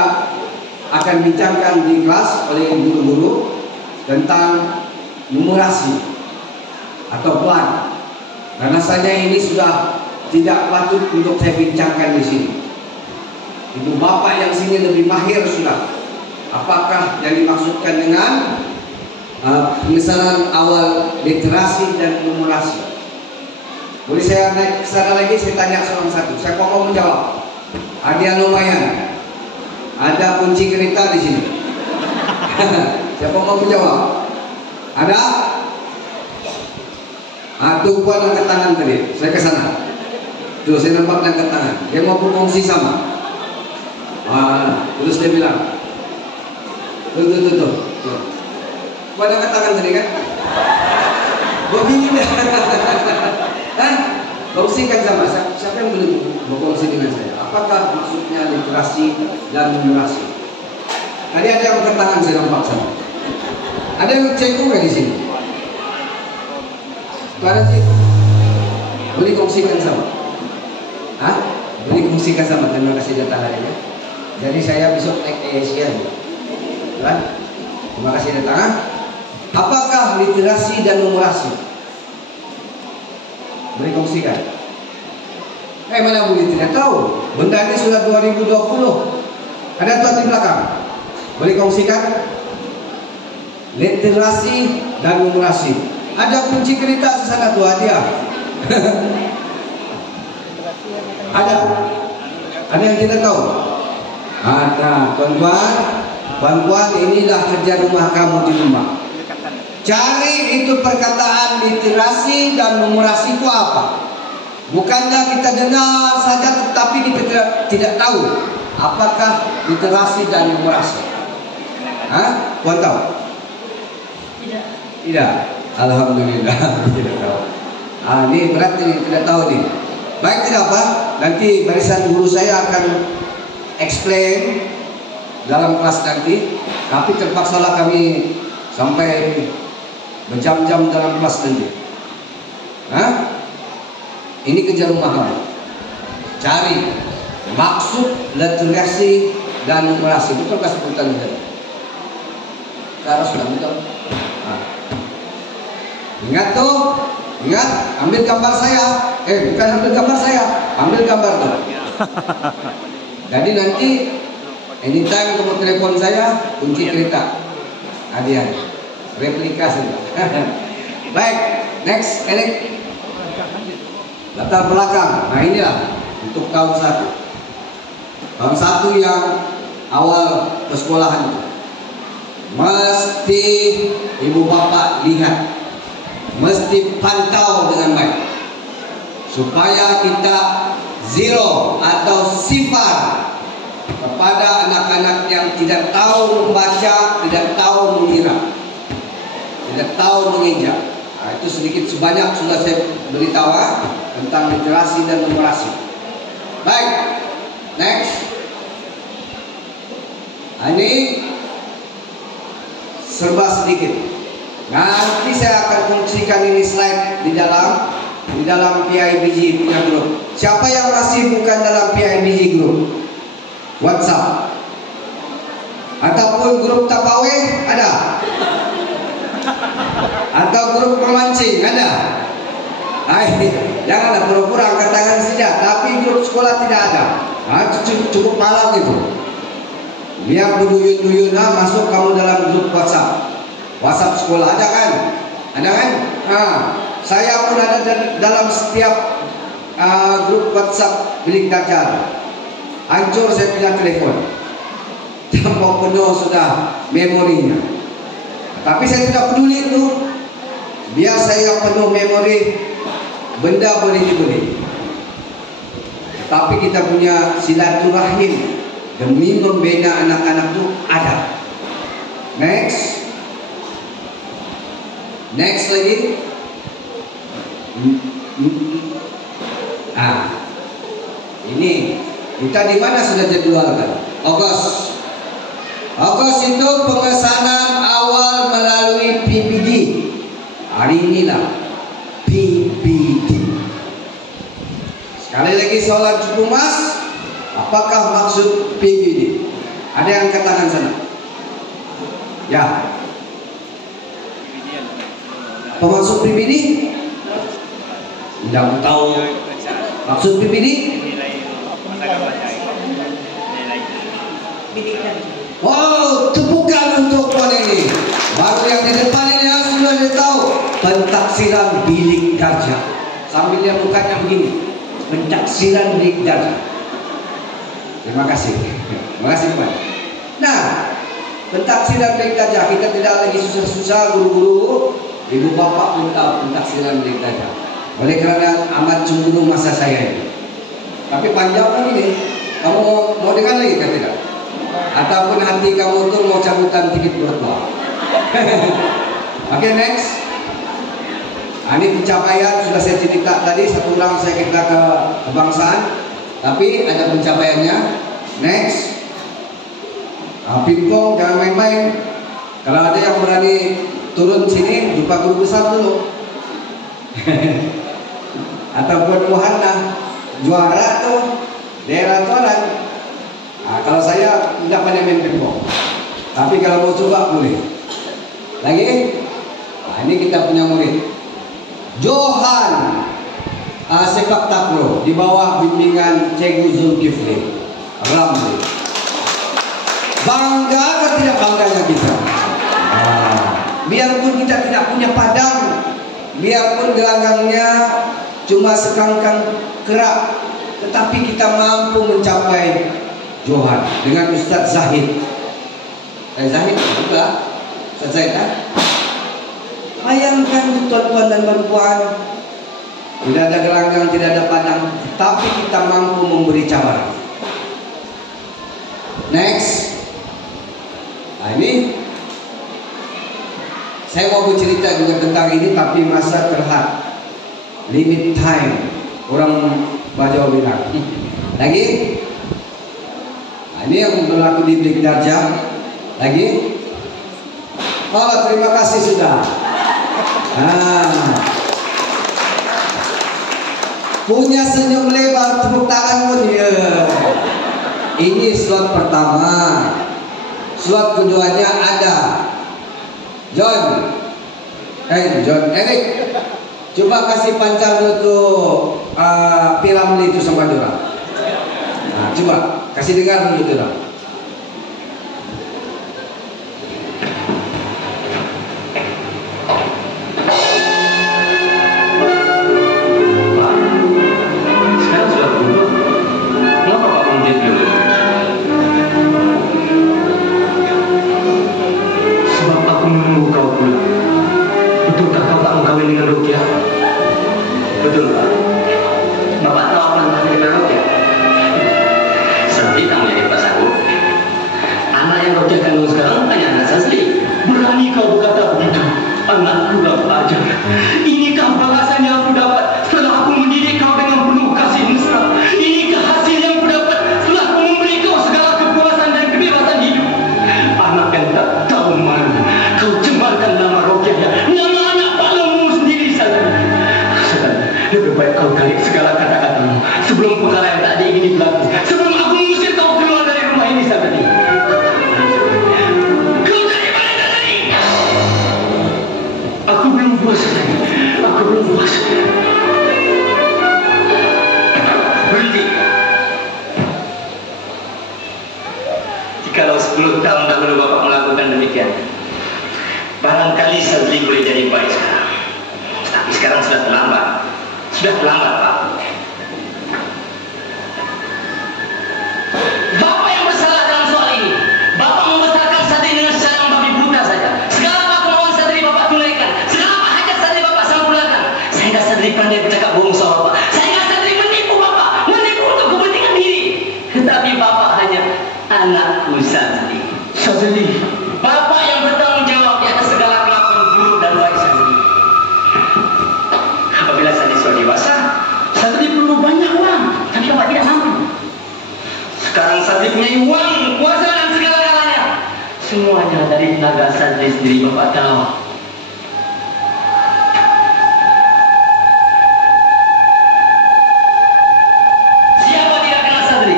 akan bincangkan di kelas oleh guru-guru tentang numerasi. atau plan. Dan rasanya ini sudah tidak patut untuk saya bincangkan di sini. Ibu bapak yang sini lebih mahir sudah. Apakah yang dimaksudkan dengan pengesalan awal literasi dan numerasi? Boleh saya naik ke sana lagi, saya tanya seorang satu. Siapa mau menjawab? Hadiah lumayan. Ada kunci kereta di sini. Siapa mau menjawab? Ada? Tumpuan angkat tangan tadi. Saya ke sana. Tuh, saya nampak angkat tangan. Dia mau berfungsi sama. Terus dia bilang, tuh. Pada angkat tangan tadi kan? Begini dah. Kan? Kongsikan sama saya. Siapa yang boleh berkongsi dengan saya? Apakah maksudnya literasi dan numerasi? Tadi ada yang angkat tangan, saya nampak sana. Ada yang cekung nggak di sini? Ada sih. Boleh kongsikan sama? Boleh kongsikan sama. Terima kasih datang hari ini. Jadi saya besok naik ASEAN. Kan? Terima kasih datang. Apakah literasi dan numerasi? Boleh kongsikan? Mana boleh tidak tahu? Benda ini sudah 2020. Ada tuan di belakang. Boleh kongsikan? Literasi dan numerasi. Ada kunci kereta di sana tuh hadiah. Ada yang kita tahu? Ada, tuan-tuan, inilah kerja rumah kamu di rumah. Cari itu perkataan literasi dan numerasi itu apa? Bukannya kita dengar saja tetapi kita tidak tahu apakah literasi dan numerasi. Tuan tahu? Tidak. Alhamdulillah tidak tahu. Ini berarti tidak tahu nih. Baik, tidak apa. Nanti barisan guru saya akan explain dalam kelas nanti. Tapi terpaksalah kami sampai berjam-jam dalam kelas nanti. Ini kerja rumah kamu. Cari maksud literasi dan numerasi. Betul kasih sebutan tadi. Cara sudah betul. Ingat tuh, ambil gambar saya. Bukan ambil gambar saya, ambil gambar tuh. Jadi nanti anytime kamu telepon saya, kunci kereta. Hadiah, replika saja. Baik, next, Erik. Latar belakang. Nah inilah untuk tahun 1. Tahun 1 yang awal persekolahan. Mesti ibu bapak lihat. Mesti pantau dengan baik supaya kita zero atau sifar kepada anak-anak yang tidak tahu membaca, tidak tahu mengira, tidak tahu menginjak. Itu sedikit sebanyak sudah saya beritahu tentang literasi dan numerasi. Baik, next. Ini serba sedikit. Nanti saya akan fungsikan ini slide di dalam PIBG punya grup. Siapa yang masih bukan dalam PIBG grup? WhatsApp ataupun grup Tapaweh ada? Atau grup pemancing ada? Janganlah pura-pura angkat tangan saja. Tapi grup sekolah tidak ada. Cukup malam gitu. Biar berduyun-duyun masuk kamu dalam grup WhatsApp sekolah ada kan? Ada kan? Saya pun ada dalam setiap grup WhatsApp bilik dajar. Hancur saya punya telepon. Mau penuh sudah memorinya. Tapi saya tidak peduli itu. Biar saya penuh memori, benda boleh dibeli. Tapi kita punya silaturahim demi membina anak-anak itu ada. Next lagi. Ini kita di mana sudah jadwalkan? Ogos itu pengesanan awal melalui PBD. Hari inilah PBD. Sekali lagi soalan cukup mas, apakah maksud PBD? Ada yang angkat tangan sana? Ya. Pemaksud PBD? Tidak tahu maksud PPD? Wow, tepukan untuk tuan ini. Baru yang di depan ini sudah tahu pentaksiran bilik darjah. Sambil lihat mukanya begini, pentaksiran bilik darjah. Terima kasih. Terima kasih Pak. Nah, pentaksiran bilik darjah kita tidak lagi susah-susah, guru-guru, ibu bapak pun tahu pentaksiran bilik darjah. Oleh karena amat cemburu masa saya ini. Tapi panjang ini, kamu mau dengar lagi kan tidak? Ataupun hati kamu tuh mau cabutan tiket berdoa. Oke, next. Ini pencapaian sudah saya cerita tadi, satu orang saya cerita ke kebangsaan, tapi ada pencapaiannya. Next. Pingpong jangan main-main. Kalau ada yang berani turun sini, jumpa guru besar dulu. Ataupun wahana juara tuh daerah tualan. Nah, kalau saya tidak pandai main pingpong, tapi kalau mau coba boleh. Lagi, nah, ini kita punya murid Johan sepak takraw di bawah bimbingan Cikgu Zulkifli Ramli. Bangga atau tidak bangganya kita? Nah, biarpun kita tidak punya padang, biarpun gelanggangnya cuma sekangkang kerak, tetapi kita mampu mencapai Johan dengan Ustadz Zahid. Zahid juga, Ustadz Zahid kan? Bayangkan tuan-tuan dan puan-puan, tidak ada gelanggang, tidak ada padang, tapi kita mampu memberi cabaran. Next. Nah ini saya mau bercerita juga tentang ini, tapi masa terhad, limit time, orang Bajau bilang. Lagi. Nah, ini yang berlaku di bilik darjah. Lagi. Oh, terima kasih sudah. Nah, punya senyum lebar, tepuk tangan pun ya. Ini slot pertama. Slot keduanya ada John Eric. Coba kasih pancar untuk Piramli itu sama Dora. Nah, coba kasih dengar dulu Dora. Betul Pak. Bapak tahu apa tentang kita Roja? Seperti tamu yang Pak Sagu. Anak yang Roja kandung sekarang hanya anak Sasli. Berani kau berkata begitu? Anakku kurang ajar. Inikah balasan yang aku dapat setelah aku mendidik kau dengan penuh kasih mesra? Inikah hasil yang aku dapat setelah aku memberi kau segala kepuasan dan kebebasan hidup? Anak yang tak tahu malu, kau cemarkan nama Roja, nama anak Pak Lemu sendiri saja. Lebih baik kau tarik segala kata-katamu sebelum perkara yang tak diingini berlaku, sebelum aku mengusir kau keluar dari rumah ini saat ini. Kau dari mana tadi? Aku belum puas lagi. Aku belum puas. Berhenti. Jikalau 10 tahun dahulu Bapak melakukan demikian, barangkali Sazli boleh jadi baik sekarang. Tapi sekarang sudah terlambat. Sudah terlambat, Pak. Bapak yang bersalah dalam soal ini. Bapak membesarkan Sadri dengan cara membabi buta saja. Segala apa kemauan Sadri Bapak tunaikan. Segala apa hajat Sadri Bapak sampurnakan. Sehingga Sadri pandai bercakap bohong soal Bapak. Sehingga Sadri menipu Bapak, menipu untuk kepentingan diri. Tetapi Bapak hanya anakku Sadri. Sadri, Bapak yang bertanggung jawab di atas segala kelakuan buruk dan baik Sadri. Apabila Sadri sudah dewasa, Sadri perlu banyak uang, tapi Bapak tidak mampu. Sekarang Sadri punya uang, kuasa dan segala-galanya. Semuanya dari tenaga Sadri sendiri, Bapak tahu. Siapa tidak kenal Sadri?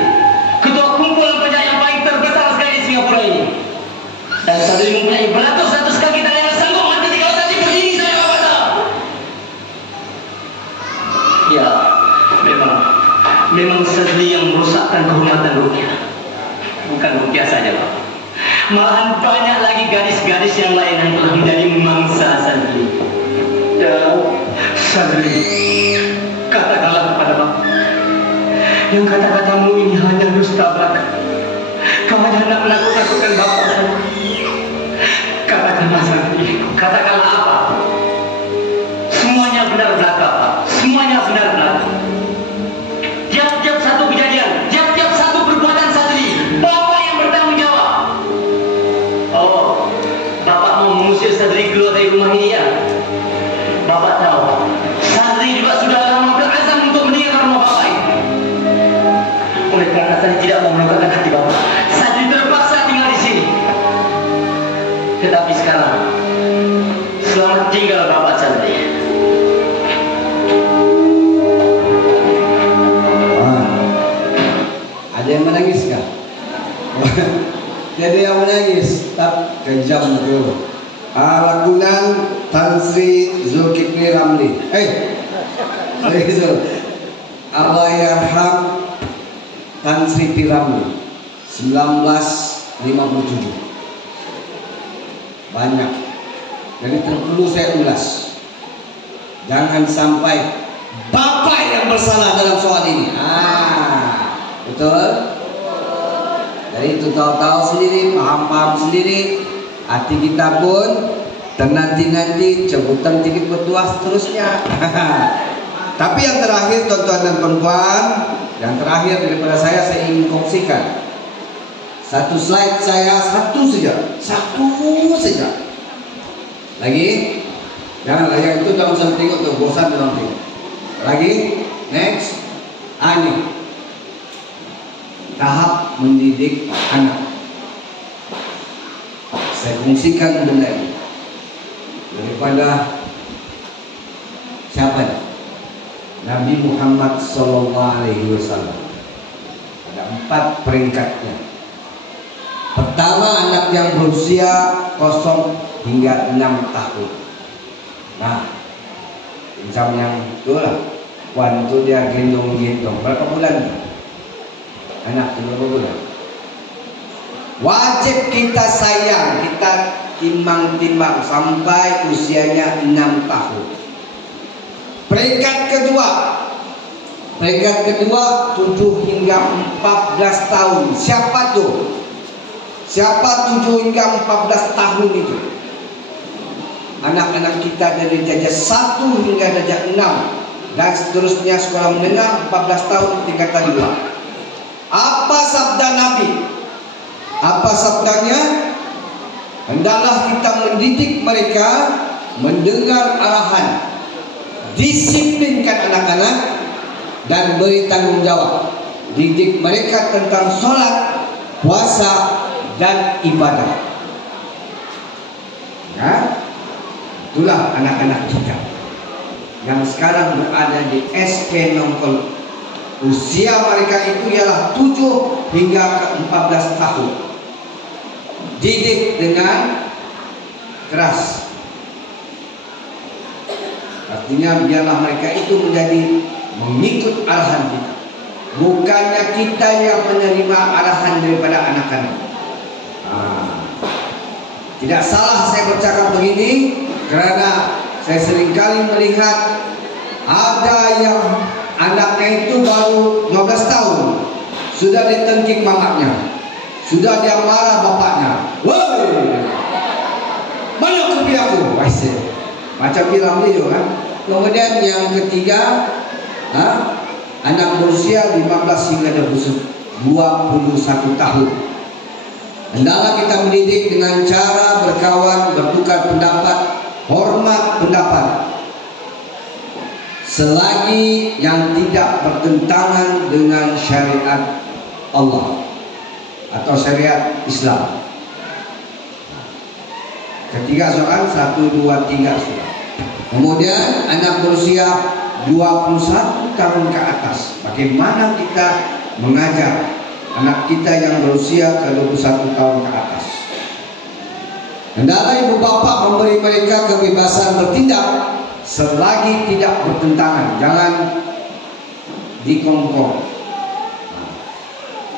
Ketua kumpulan penjahit yang paling terbesar sekali di Singapura ini. Dan Sadri mempunyai beratus-ratus kaki tangan yang sanggup mati kalau Sadri berdiri, saya Bapak tahu. yang lain yang telah menjadi mangsa Sadri. Dan Sadri, katakanlah kepada Bapak yang kata-katamu ini hanya dusta belaka. Kau hanya hendak menakut-nakutkan Bapak saja. Katakanlah Sadri, katakanlah apa? Semuanya benar belaka, Pak. Semuanya benar belaka. Tiap-tiap satu kejadian, tiap-tiap satu perbuatan Sadri, Bapak yang bertanggung jawab. Oh, Bapak mau mengusir Sadri keluar dari rumah ini ya? Bapak tahu, Sadri juga sudah lama berazam untuk meninggalkan rumah Bapak ini. Oleh karena Sadri tidak mau melukakan hati Bapak, Sadri terpaksa tinggal di sini. Tetapi sekarang, selamat tinggal Bapak Sadri. Ada yang menangis kah? Jadi yang menangis, tak kejam betul. Lagunan Tan Sri Zulkifli Ramli. Allah yarham Tan Sri Ramli 1957. Banyak. Jadi perlu saya ulas. Jangan sampai Bapak yang bersalah dalam soal ini. Betul? Jadi itu tahu-tahu sendiri, paham-paham sendiri. Hati kita pun ternanti-nanti cebutan titik bertuah seterusnya. Tapi yang terakhir tuan-tuan dan perempuan, yang terakhir daripada saya ingin kongsikan satu slide saya, satu saja. Lagi, jangan yang itu jangan usah tengok tuh, bosan dalam tengok. Lagi, next, ini tahap mendidik anak. Saya fungsikan benda ini daripada siapa? Nabi Muhammad SAW. Ada 4 peringkatnya. Pertama, anak yang berusia 0 hingga 6 tahun. Nah, macam yang itulah. Wan itu dia gendong-gendong. Berapa bulan? Anak itu berapa bulan? Wajib kita sayang, kita timbang-timbang sampai usianya 6 tahun. Peringkat kedua 7 hingga 14 tahun. Siapa tuh? Siapa 7 hingga 14 tahun itu? Anak-anak kita dari darjah 1 hingga darjah 6 dan seterusnya sekolah menengah 14 tahun tingkatan 2. Apa sabda Nabi? Apa sabdanya? Hendaklah kita mendidik mereka mendengar arahan, disiplinkan anak-anak dan beri tanggung jawab. Didik mereka tentang sholat, puasa, dan ibadah. Ya, itulah anak-anak kita yang sekarang berada di SP Nongkol. Usia mereka itu ialah 7 hingga ke 14 tahun. Didik dengan keras. Artinya biarlah mereka itu menjadi mengikut arahan kita. Bukannya kita yang menerima arahan daripada anak-anak. Tidak salah saya bercakap begini, karena saya seringkali melihat ada yang anaknya itu baru 12 tahun sudah ditengking mamanya, sudah dia marah bapaknya. Woi, mana kopi aku? Macam film itu kan. Kemudian yang ketiga, anak berusia 15 hingga 21 tahun. Hendaklah kita mendidik dengan cara berkawan, bertukar pendapat, hormat pendapat, selagi yang tidak bertentangan dengan syariat Allah atau syariat Islam. Ketiga soal 1, 2, 3 sudah. Kemudian anak berusia 21 tahun ke atas, bagaimana kita mengajar anak kita yang berusia ke 21 tahun ke atas? Hendaklah ibu bapak memberi mereka kebebasan bertindak selagi tidak bertentangan, jangan dikongkong.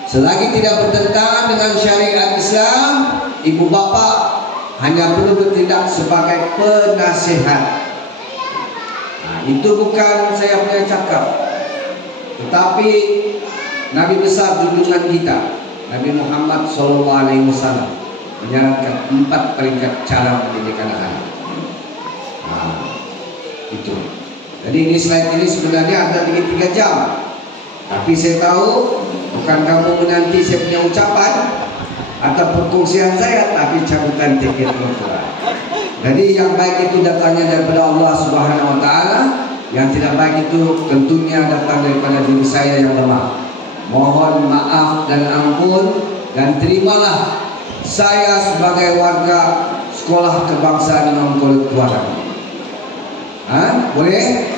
Selagi tidak bertentangan dengan syariat Islam, ibu bapak hanya perlu bertindak sebagai penasihat. Nah, itu bukan saya punya cakap, tetapi Nabi besar junjungan kita, Nabi Muhammad SAW, menyarankan 4 peringkat cara pendidikan anak. Nah, itu. Jadi ini slide ini sebenarnya ada 3 jam, tapi saya tahu bukan kamu menanti saya punya ucapan atau perkongsian saya, tapi cabutan tiket Al-Quran. Jadi yang baik itu datangnya daripada Allah Subhanahu Wa Taala, yang tidak baik itu tentunya datang daripada diri saya yang lemah. Mohon maaf dan ampun, dan terimalah saya sebagai warga Sekolah Kebangsaan Imam Khalid Tuaran. Boleh?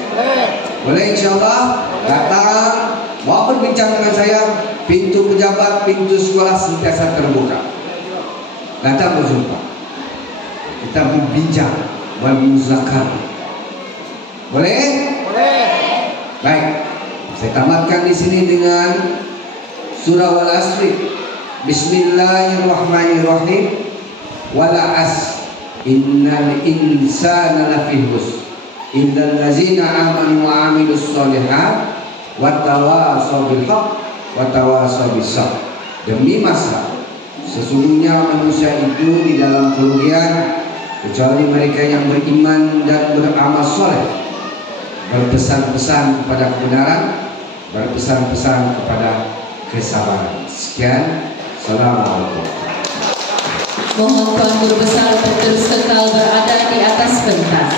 Boleh, insyaAllah. Datang, mau berbincang dengan saya, pintu pejabat, pintu sekolah sentiasa terbuka. Datang berjumpa, kita berbincang, bermuzakar. Boleh? Boleh. Baik, saya tamatkan di sini dengan surah Wal-Asri. Bismillahirrahmanirrahim. Wal-'asr innal insana lafi khusr illal ladzina amanu wa 'amilus sholihat wa tawasaw bil haqq wa tawasaw bis sabr. Demi masa, sesungguhnya manusia itu di dalam kerugian kecuali mereka yang beriman dan beramal soleh, berpesan-pesan kepada kebenaran, berpesan-pesan kepada kesabaran. Sekian, assalamualaikum. Mohon Tuan Guru Besar untuk terus kekal berada di atas pentas.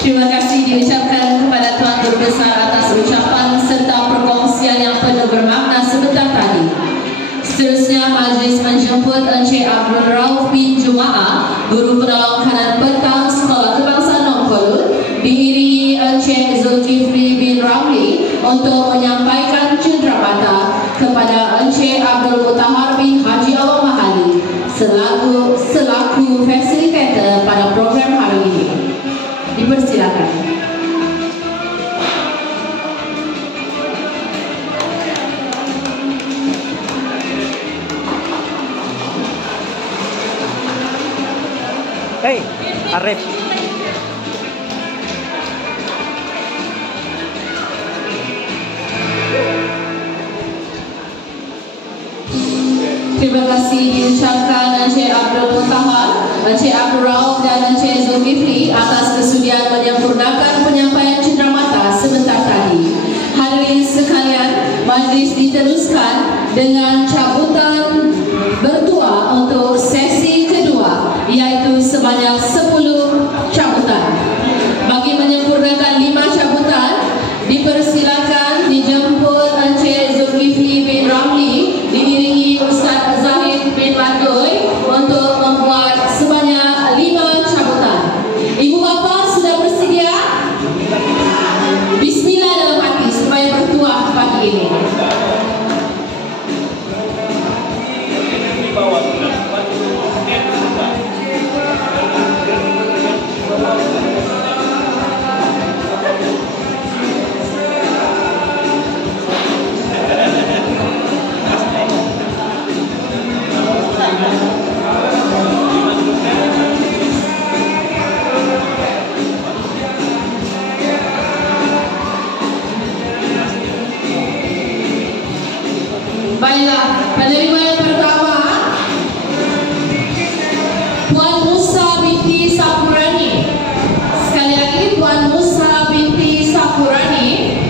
Terima kasih diucapkan kepada Tuan Guru Besar atas ucapan serta perkongsian yang penuh bermakna sebentar tadi. Seterusnya majlis menjemput Encik Abdul Rauf bin Jumaah, Guru Penolong Kanan Petang Sekolah Kebangsaan Nongkolut, diiringi Encik Zulkifli bin Ramli untuk menyampaikan cenderamata kepada Encik Abdul Mutahar bin Haji Awang Mahali selaku fasilitator pada program hari ini. Dipersilakan. Hey, Arif. Terima kasih diucapkan Encik Abdul Mutahar, Encik Abdul Rauf dan Encik Zulkifli atas kesudian menyempurnakan penyampaian cenderamata sebentar tadi. Hadirin sekalian, majlis diteruskan dengan cabutan bertua untuk sesi kedua, iaitu sebanyak 10 cabutan. Bagi menyempurnakan 5 cabutan, dipersilakan dijemput Encik Zulkifli bin Ramli diiringi Ustaz Zahid bin Madoi untuk membuat sebanyak 5 cabutan. Ibu bapa sudah bersedia? Bismillah dalam hati supaya bertuah pagi ini. Baiklah, penerima yang pertama, Puan Musa binti Sapurani. Sekali lagi, Puan Musa binti Sapurani.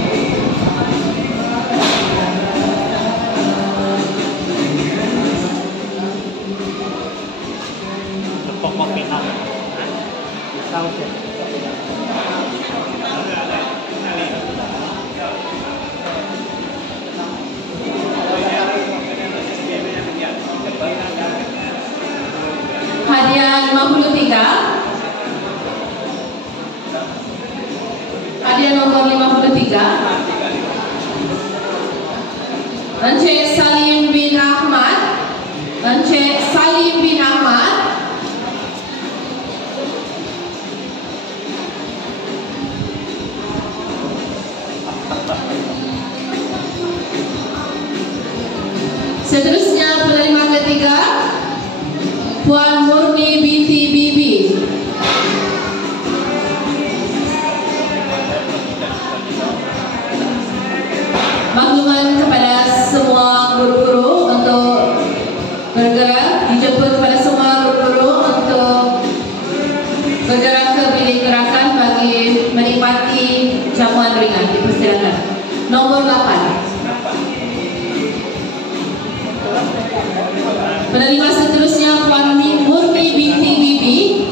Hadiah 53. Hadiah nomor 53. Encik Salim bin Ahmad. Encik Salim bin Ahmad. Seterusnya penerima ketiga, Puan Murni binti bergerak ke bilik gerakan bagi menikmati jamuan ringan. Dipersilakan. Nomor 8. Penerima